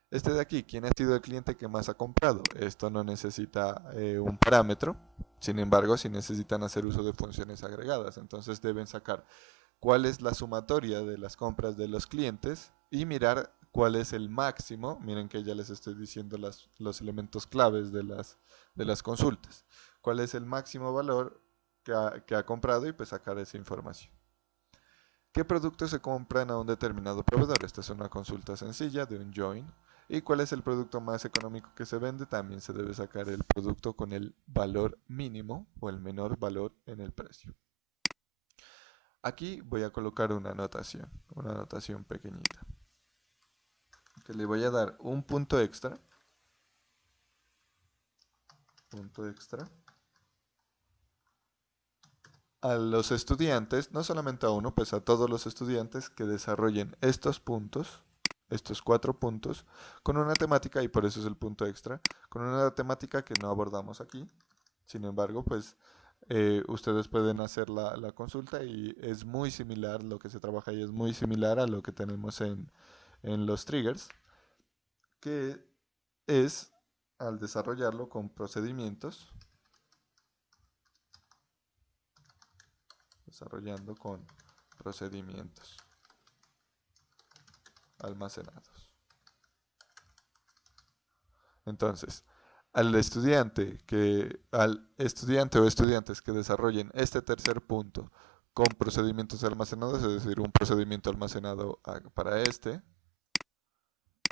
Este de aquí, ¿quién ha sido el cliente que más ha comprado? Esto no necesita un parámetro, sin embargo, sí necesitan hacer uso de funciones agregadas. Entonces deben sacar cuál es la sumatoria de las compras de los clientes y mirar cuál es el máximo. Miren que ya les estoy diciendo los elementos claves de las consultas. Cuál es el máximo valor que ha comprado y pues sacar esa información. ¿Qué producto se compran a un determinado proveedor? Esta es una consulta sencilla de un join. ¿Y cuál es el producto más económico que se vende? También se debe sacar el producto con el valor mínimo o el menor valor en el precio. Aquí voy a colocar una anotación pequeñita. Que le voy a dar un punto extra. A los estudiantes, no solamente a uno, pues a todos los estudiantes que desarrollen estos puntos, estos 4 puntos, con una temática, y por eso es el punto extra, con una temática que no abordamos aquí. Sin embargo, pues ustedes pueden hacer la consulta y es muy similar, lo que se trabaja ahí es muy similar a lo que tenemos en los triggers, que es al desarrollarlo con procedimientos, desarrollando con procedimientos almacenados. Entonces, al estudiante o estudiantes que desarrollen este tercer punto con procedimientos almacenados, es decir, un procedimiento almacenado para este,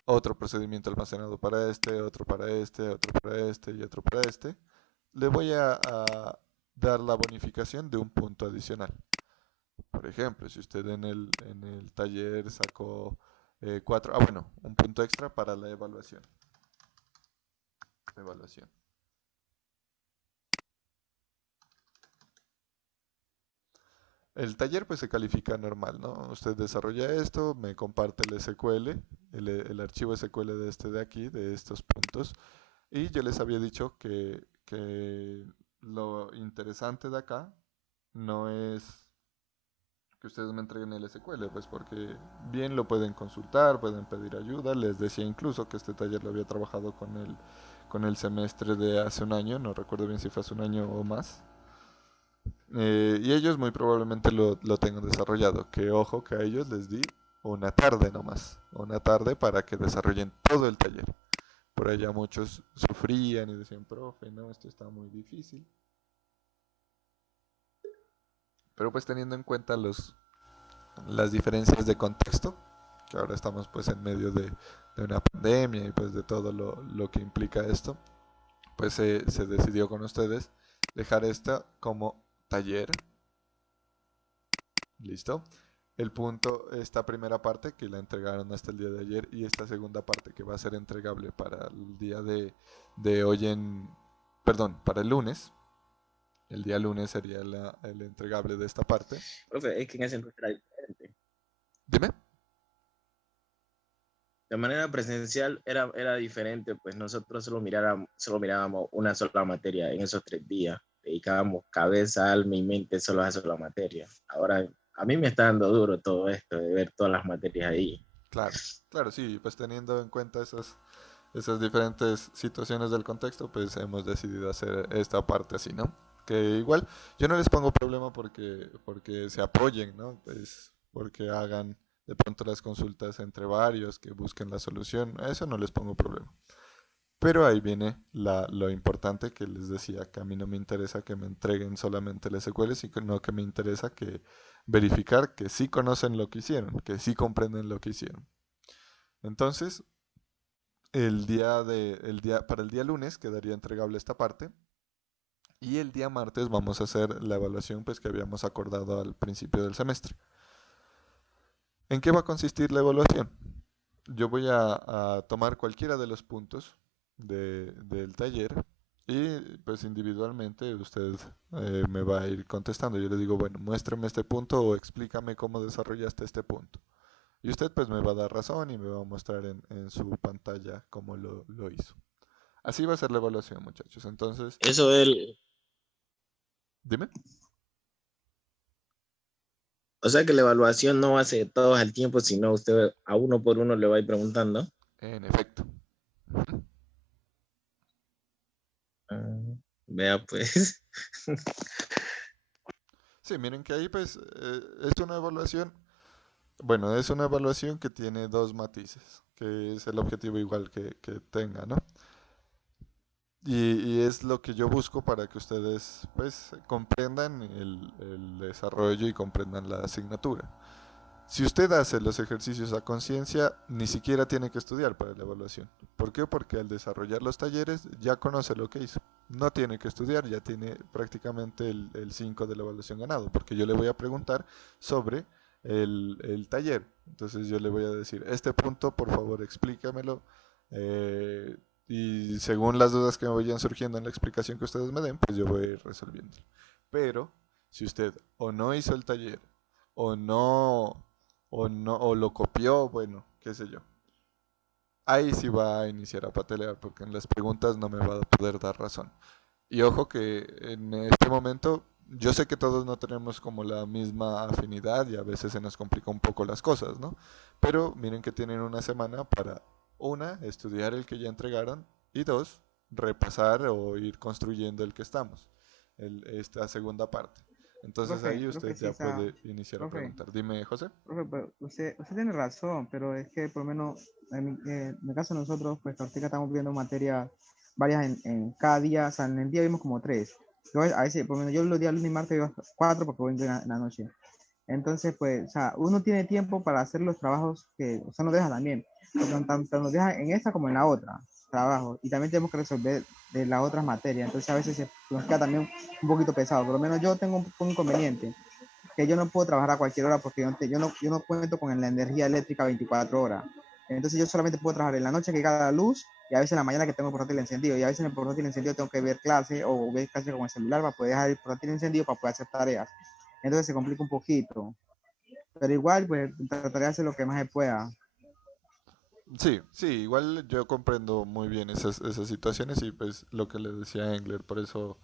otro procedimiento almacenado para este, otro para este, otro para este y otro para este, le voy a dar la bonificación de un punto adicional. Por ejemplo, si usted en el taller sacó 4, bueno, un punto extra para la evaluación. El taller pues se califica normal, ¿no? Usted desarrolla esto, me comparte el SQL, el archivo SQL de de aquí, de estos puntos. Y yo les había dicho que lo interesante de acá no es que ustedes me entreguen el SQL, pues porque bien lo pueden consultar, pueden pedir ayuda. Les decía incluso que este taller lo había trabajado con el semestre de hace un año, no recuerdo bien si fue hace un año o más. Y ellos muy probablemente lo tengan desarrollado. Que ojo que a ellos les di una tarde nomás, una tarde para que desarrollen todo el taller. Por allá muchos sufrían y decían, profe, no, esto está muy difícil. Pero pues teniendo en cuenta las diferencias de contexto, que ahora estamos pues en medio de una pandemia y pues de todo lo que implica esto, pues se decidió con ustedes dejar esta como taller. ¿Listo? El punto, esta primera parte que la entregaron hasta el día de ayer y esta segunda parte que va a ser entregable para el día de hoy perdón, para el lunes. El día lunes sería el entregable de esta parte. Profe, es que en ese entonces era diferente. Dime. De manera presencial era diferente, pues nosotros solo mirábamos una sola materia en esos 3 días. Dedicábamos cabeza, alma y mente solo a esa sola materia. Ahora, a mí me está dando duro todo esto de ver todas las materias ahí. Claro, sí, pues teniendo en cuenta esas diferentes situaciones del contexto, pues hemos decidido hacer esta parte así, ¿no? Que igual yo no les pongo problema porque se apoyen, ¿no? Pues porque hagan de pronto las consultas entre varios, que busquen la solución, a eso no les pongo problema. Pero ahí viene lo importante que les decía, que a mí no me interesa que me entreguen solamente el SQL, sino que me interesa que verificar que sí conocen lo que hicieron, que sí comprenden lo que hicieron. Entonces, para el día lunes quedaría entregable esta parte. Y el día martes vamos a hacer la evaluación pues, que habíamos acordado al principio del semestre. ¿En qué va a consistir la evaluación? Yo voy a tomar cualquiera de los puntos del taller y pues individualmente usted me va a ir contestando. Yo le digo, bueno, muéstrame este punto o explícame cómo desarrollaste este punto. Y usted pues me va a dar razón y me va a mostrar en su pantalla cómo lo hizo. Así va a ser la evaluación, muchachos. Entonces, Eso él. dime. O sea que la evaluación no hace todos al tiempo, sino usted a uno por uno le va a ir preguntando. En efecto. Vea pues. Sí, miren que ahí pues es una evaluación Bueno, es una evaluación que tiene dos matices, que es el objetivo igual que tenga, ¿no? Y es lo que yo busco para que ustedes pues comprendan el desarrollo y comprendan la asignatura. Si usted hace los ejercicios a conciencia, ni siquiera tiene que estudiar para la evaluación. ¿Por qué? Porque al desarrollar los talleres ya conoce lo que hizo. No tiene que estudiar, ya tiene prácticamente el 5 de la evaluación ganado, porque yo le voy a preguntar sobre el taller. Entonces yo le voy a decir, este punto, por favor, explícamelo. eh, y según las dudas que me vayan surgiendo en la explicación que ustedes me den, pues yo voy a ir resolviendo. Pero si usted o no hizo el taller, o no o lo copió, bueno, qué sé yo. Ahí sí va a iniciar a patalear porque en las preguntas no me va a poder dar razón. Y ojo que en este momento yo sé que todos no tenemos como la misma afinidad y a veces se nos complica un poco las cosas, ¿no? Pero miren que tienen una semana para, una, estudiar el que ya entregaron y dos, repasar o ir construyendo el que estamos, esta segunda parte. Entonces ahí Profe, usted sí, ya o sea, puede iniciar a profe, preguntar. Dime, José. profe, pero usted tiene razón, pero es que por lo menos en el caso de nosotros, pues ahorita estamos viendo materias varias en cada día, o sea, en el día vimos como tres. Yo a veces, por lo menos yo los días lunes y martes veo cuatro porque voy en la noche. Entonces, pues, o sea, uno tiene tiempo para hacer los trabajos que, o sea, nos deja también, porque tanto nos deja en esta como en la otra trabajo, y también tenemos que resolver de las otras materias, entonces a veces nos queda también un poquito pesado, por lo menos yo tengo un inconveniente, que yo no puedo trabajar a cualquier hora porque yo no cuento con la energía eléctrica 24 horas, entonces yo solamente puedo trabajar en la noche que llega la luz, y a veces en la mañana que tengo el portátil encendido, y a veces en el portátil encendido tengo que ver clase o ver clase con el celular para poder dejar el portátil encendido para poder hacer tareas. Entonces se complica un poquito. Pero igual, pues trataré de hacer lo que más se pueda. Sí, sí, igual yo comprendo muy bien esas situaciones y pues lo que le decía Engler, por eso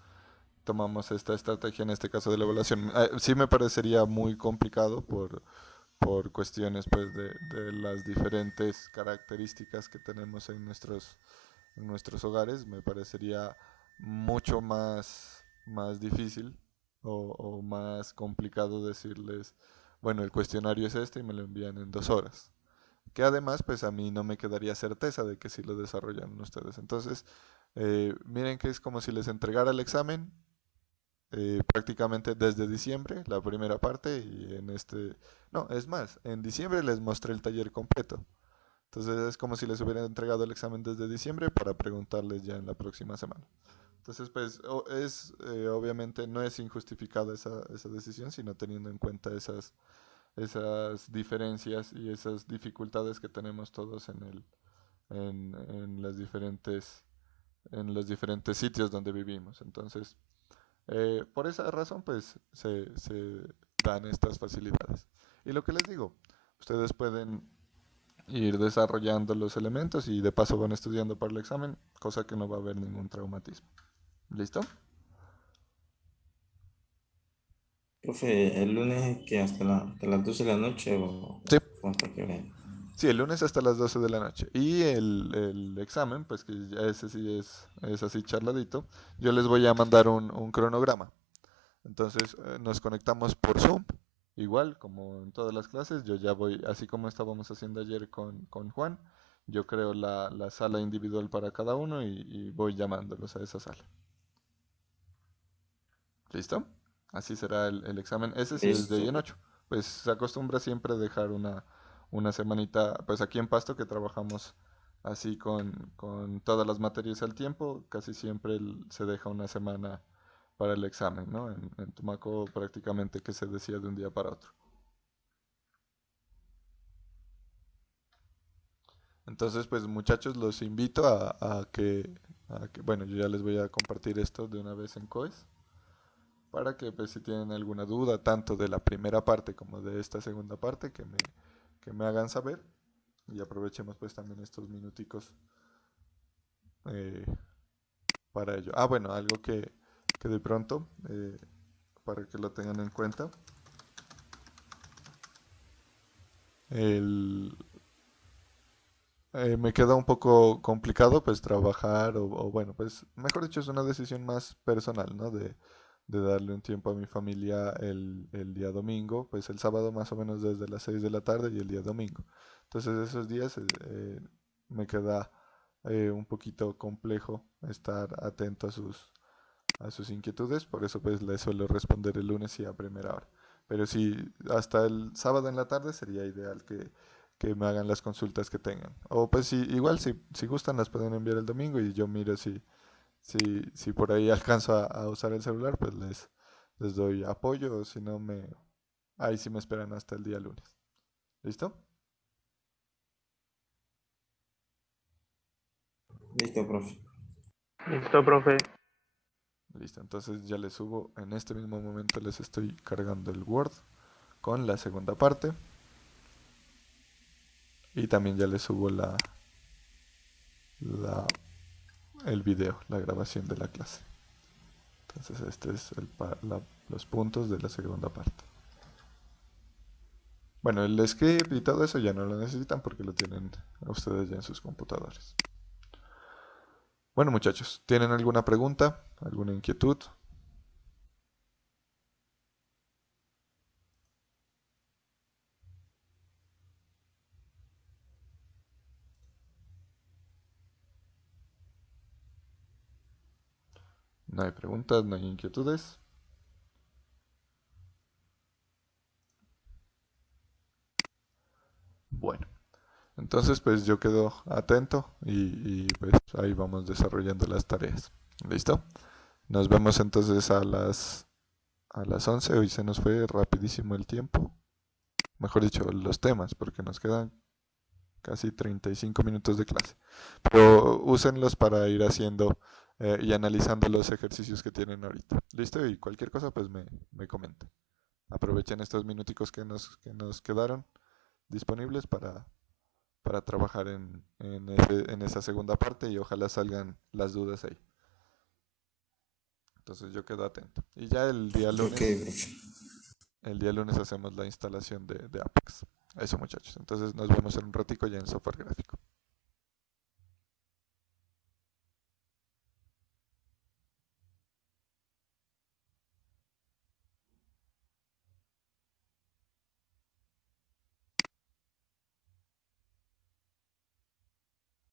tomamos esta estrategia en este caso de la evaluación. Sí me parecería muy complicado por cuestiones pues de las diferentes características que tenemos en nuestros hogares, me parecería mucho más difícil o más complicado decirles, bueno, el cuestionario es este y me lo envían en 2 horas. Que además, pues a mí no me quedaría certeza de que sí lo desarrollan ustedes. Entonces, miren que es como si les entregara el examen prácticamente desde diciembre, la primera parte, y en este, no, es más, en diciembre les mostré el taller completo. Entonces es como si les hubieran entregado el examen desde diciembre para preguntarles ya en la próxima semana. Entonces, pues obviamente no es injustificada esa decisión, sino teniendo en cuenta esas diferencias y esas dificultades que tenemos todos en en los diferentes sitios donde vivimos. Entonces, por esa razón, pues se dan estas facilidades. Y lo que les digo, ustedes pueden ir desarrollando los elementos y de paso van estudiando para el examen, cosa que no va a haber ningún traumatismo. ¿Listo? Profe, el lunes que hasta las 12 de la noche Sí. o hasta qué hora. Sí, el lunes hasta las 12 de la noche. Y el examen, pues que ya ese sí es así charladito, yo les voy a mandar un cronograma. Entonces nos conectamos por Zoom, igual como en todas las clases, yo ya voy, así como estábamos haciendo ayer con Juan, yo creo la sala individual para cada uno y voy llamándolos a esa sala. ¿Listo? Así será el examen. Ese sí es de hoy Listo. en 8. Pues se acostumbra siempre dejar una semanita, pues aquí en Pasto que trabajamos así con todas las materias al tiempo, casi siempre se deja una semana para el examen, ¿no? En Tumaco prácticamente que se decía de un día para otro. Entonces, pues muchachos, los invito bueno, yo ya les voy a compartir esto de una vez en COES, para que pues si tienen alguna duda, tanto de la primera parte como de esta segunda parte, que me hagan saber y aprovechemos pues también estos minuticos eh, para ello. Ah, bueno, algo que de pronto, para que lo tengan en cuenta, el, me queda un poco complicado pues trabajar o bueno, pues mejor dicho es una decisión más personal, ¿no? de darle un tiempo a mi familia el día domingo, pues el sábado más o menos desde las 6 de la tarde y el día domingo. Entonces esos días me queda un poquito complejo estar atento a sus inquietudes, por eso pues les suelo responder el lunes y a primera hora. Pero si hasta el sábado en la tarde sería ideal que me hagan las consultas que tengan. O pues si, igual si gustan las pueden enviar el domingo y yo miro si por ahí alcanzo a usar el celular, pues les doy apoyo, o si no ahí sí me esperan hasta el día lunes. ¿Listo? Listo, profe. Listo, profe. Listo, entonces ya les subo, en este mismo momento les estoy cargando el Word con la segunda parte. Y también ya les subo el video, la grabación de la clase. Entonces este es los puntos de la segunda parte. Bueno, el script y todo eso ya no lo necesitan porque lo tienen ustedes ya en sus computadores. Bueno, muchachos, ¿tienen alguna pregunta? ¿Alguna inquietud? No hay preguntas, no hay inquietudes. Bueno, entonces pues yo quedo atento y pues ahí vamos desarrollando las tareas. ¿Listo? Nos vemos entonces a las 11. Hoy se nos fue rapidísimo el tiempo. Mejor dicho, los temas, porque nos quedan casi 35 minutos de clase. Pero úsenlos para ir haciendo y analizando los ejercicios que tienen ahorita. ¿Listo? Y cualquier cosa, pues me comentan. Aprovechen estos minuticos que nos quedaron disponibles para trabajar en esa segunda parte y ojalá salgan las dudas ahí. Entonces yo quedo atento. Y ya el día Ok, lunes, profe. el día lunes hacemos la instalación de Apex. Eso, muchachos. Entonces nos vemos en un ratico ya en software gráfico.